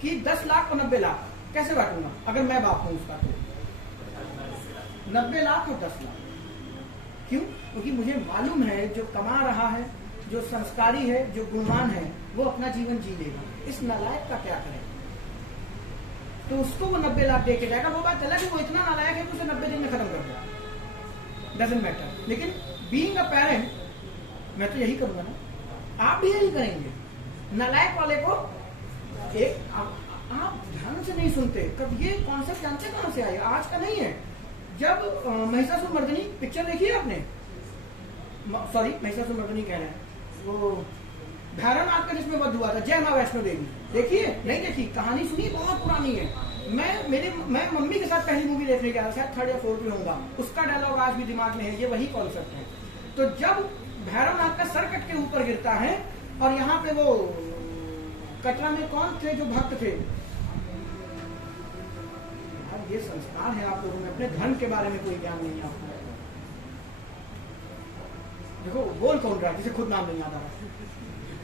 कि 10 लाख और 90 लाख, कैसे बांटूंगा अगर मैं बाप हूं उसका? तो 90 लाख और 10 लाख। क्यों? क्योंकि मुझे मालूम है जो कमा रहा है, जो संस्कारी है, जो गुणवान है, वो अपना जीवन जी लेगा। इस नालायक का क्या करें? तो उसको वो 90 लाख दे के जाएगा। वो बात अलग है, वो इतना नालायक है कि उसे 90 दिन में खत्म कर देगा, डजंट मैटर। लेकिन बीइंग अ पेरेंट, मैं तो यही करूंगा ना, आप भी यही करेंगे। नालायक वाले को एक, आप ध्यान से नहीं सुनते। कब ये कॉन्सेप्ट जानते कहां से आया? आज का नहीं है। जब महिषासुरमर्दिनी पिक्चर देखी है आपने, सॉरी महिषासुरमर्दिनी कह रहे हैं, वो भैरवनाथ का जिसमें वध हुआ था, जय मां वैष्णो देवी, देखिए? नहीं देखी? कहानी सुनी, बहुत पुरानी है। मैं मम्मी के साथ पहली मूवी देखने गया, शायद 3rd या 4th में होगा। उसका डायलॉग आज भी दिमाग में है, ये वही कॉन्सेप्ट है। तो जब भैरवनाथ का सर कट के ऊपर गिरता है, और यहाँ पे वो कटरा में कौन थे जो भक्त थे? अब ये संस्कार है आप लोगों में, अपने धर्म के बारे में कोई ज्ञान नहीं है आपको। देखो बोल कौन रहा है जिसे खुद नाम नहीं याद आ रहा।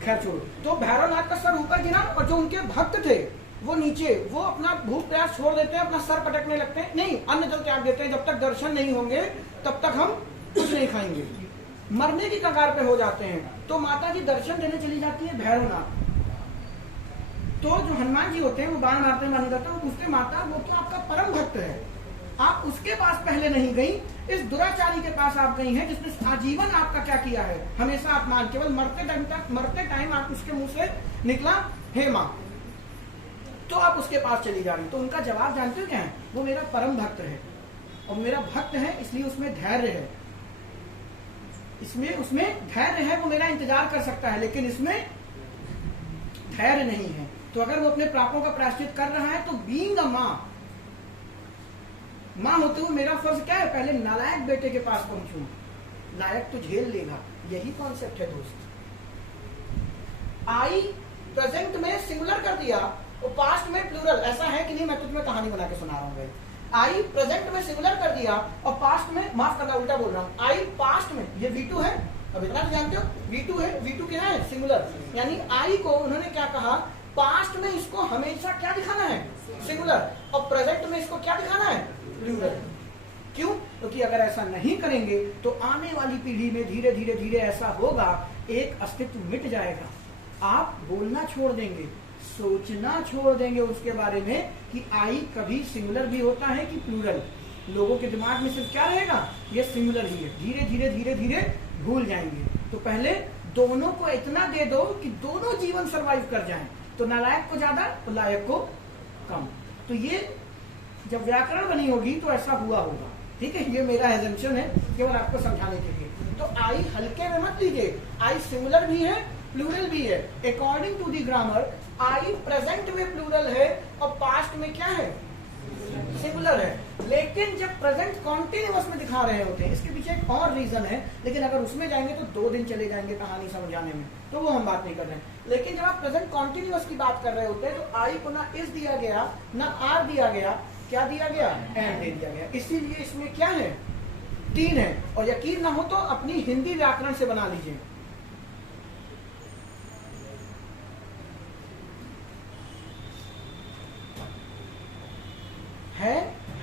खैर छोड़ो। तो भैरवनाथ का सर ऊपर गिरा, और जो उनके भक्त थे वो नीचे, वो अपना भूख प्यास छोड़ देते हैं, अपना सर पटकने लगते हैं, नहीं अन्न जल त्याग देते हैं। जब तक दर्शन नहीं होंगे तब तक हम कुछ नहीं खाएंगे। मरने की कगार पे हो जाते हैं, तो माता जी दर्शन देने चली जाती है भैरवनाथ। तो जो हनुमान जी होते हैं वो बाण मारते मानी जाता है, वो पूछते माता वो तो आपका परम भक्त है, आप उसके पास पहले नहीं गई, इस दुराचारी के पास आप गई हैं जिसने आजीवन आपका क्या किया है, हमेशा अपमान, केवल मरते टाइम आप उसके मुंह से निकला हेमा, तो आप उसके पास चली जा रही, तो उनका जवाब जानते हो क्या है? वो मेरा परम भक्त है, और मेरा भक्त है इसलिए उसमें धैर्य है, उसमें धैर्य है, वो मेरा इंतजार कर सकता है, लेकिन इसमें धैर्य नहीं है। तो अगर वो अपने पापों का प्रायश्चित कर रहा है, तो बीइंग अ मां होते हुए मेरा फर्ज क्या है? पहले नालायक बेटे के पास पहुंचूं, लायक तो झेल लेगा, यही कॉन्सेप्ट है दोस्त। आई प्रेजेंट में सिंगुलर कर दिया और पास्ट में प्लूरल, ऐसा है कि नहीं? मैं तुम्हें कहानी बना के सुना रहा हूँ। आई प्रेजेंट में सिंगुलर कर दिया और पास्ट में, माफ करना उल्टा बोल रहा हूँ, आई पास्ट में, ये V2 है, अब इतना तो जानते हो V2 है, V2 क्या है? सिंगुलर। यानी आई को उन्होंने क्या कहा? पास्ट में इसको हमेशा क्या दिखाना है? सिंगुलर, और प्रेजेंट में इसको क्या दिखाना है? प्लूरल। क्यों? क्योंकि अगर ऐसा नहीं करेंगे तो आने वाली पीढ़ी में धीरे धीरे धीरे ऐसा होगा, एक अस्तित्व मिट जाएगा, आप बोलना छोड़ देंगे, सोचना छोड़ देंगे उसके बारे में कि आई कभी सिंगुलर भी होता है कि प्लूरल। लोगों के दिमाग में सिर्फ क्या रहेगा? ये सिंगुलर ही है, धीरे धीरे धीरे धीरे भूल जाएंगे। तो पहले दोनों को इतना दे दो कि दोनों जीवन सरवाइव कर जाएं, तो नालायक को ज्यादा और लायक को कम। तो ये जब व्याकरण बनी होगी तो ऐसा हुआ होगा, ठीक है? ये मेरा एजम्पशन है केवल आपको समझाने के लिए। तो आई हल्के में मत लीजिए, आई सिंगुलर भी है, प्लूरल भी है। According to the grammar I present में प्लूरल है और पास्ट में क्या है? सिंगुलर है। लेकिन जब प्रेजेंट कॉन्टिन्यूअस में दिखा रहे होते हैं, इसके पीछे एक और रीजन है, लेकिन अगर उसमें जाएंगे तो 2 दिन चले जाएंगे कहानी समझाने में, तो वो हम बात नहीं कर रहे हैं। लेकिन जब आप प्रेजेंट कॉन्टिन्यूअस की बात कर रहे होते हैं तो आई को ना इस दिया गया ना आर दिया गया, क्या दिया गया? एंड दे दिया गया। इसीलिए इसमें क्या है? 3 है। और यकीन ना हो तो अपनी हिंदी व्याकरण से बना लीजिए।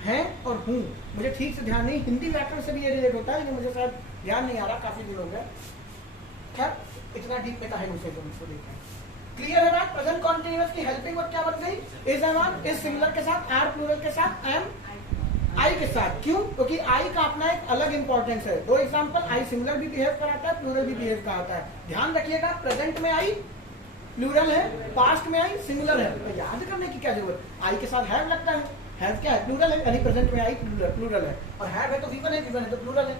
है और हूं, मुझे ठीक से ध्यान नहीं, हिंदी व्याकरण से भी ये रिलेट होता है, लेकिन मुझे शायद ध्यान नहीं आ रहा, काफी दिन हो गए। खैर इतना डीप में है मुझे तो उसको देखा। क्लियर है बात? प्रेजेंट कॉन्टिन्यूअस की हेल्पिंग वर्ब क्या बन गई? Is am are, is singular के साथ, आर प्लूरल के साथ, एम आई के साथ। क्यों? क्योंकि आई का अपना एक अलग इंपॉर्टेंस है। 2 एग्जांपल, आई सिंगुलर भी बिहेव कराता है, प्लूरल भी बिहेव कराता है। ध्यान रखिएगा, प्रेजेंट में आई प्लूरल है, पास्ट में आई सिंगुलर है। तो याद करने की क्या जरूरत? आई के साथ हैव लगता है, हैव क्या है? प्लूरल है, यानी प्रेजेंट में आई प्लूरल है, और हैव है तो V1 है, V1 है तो प्लूरल है।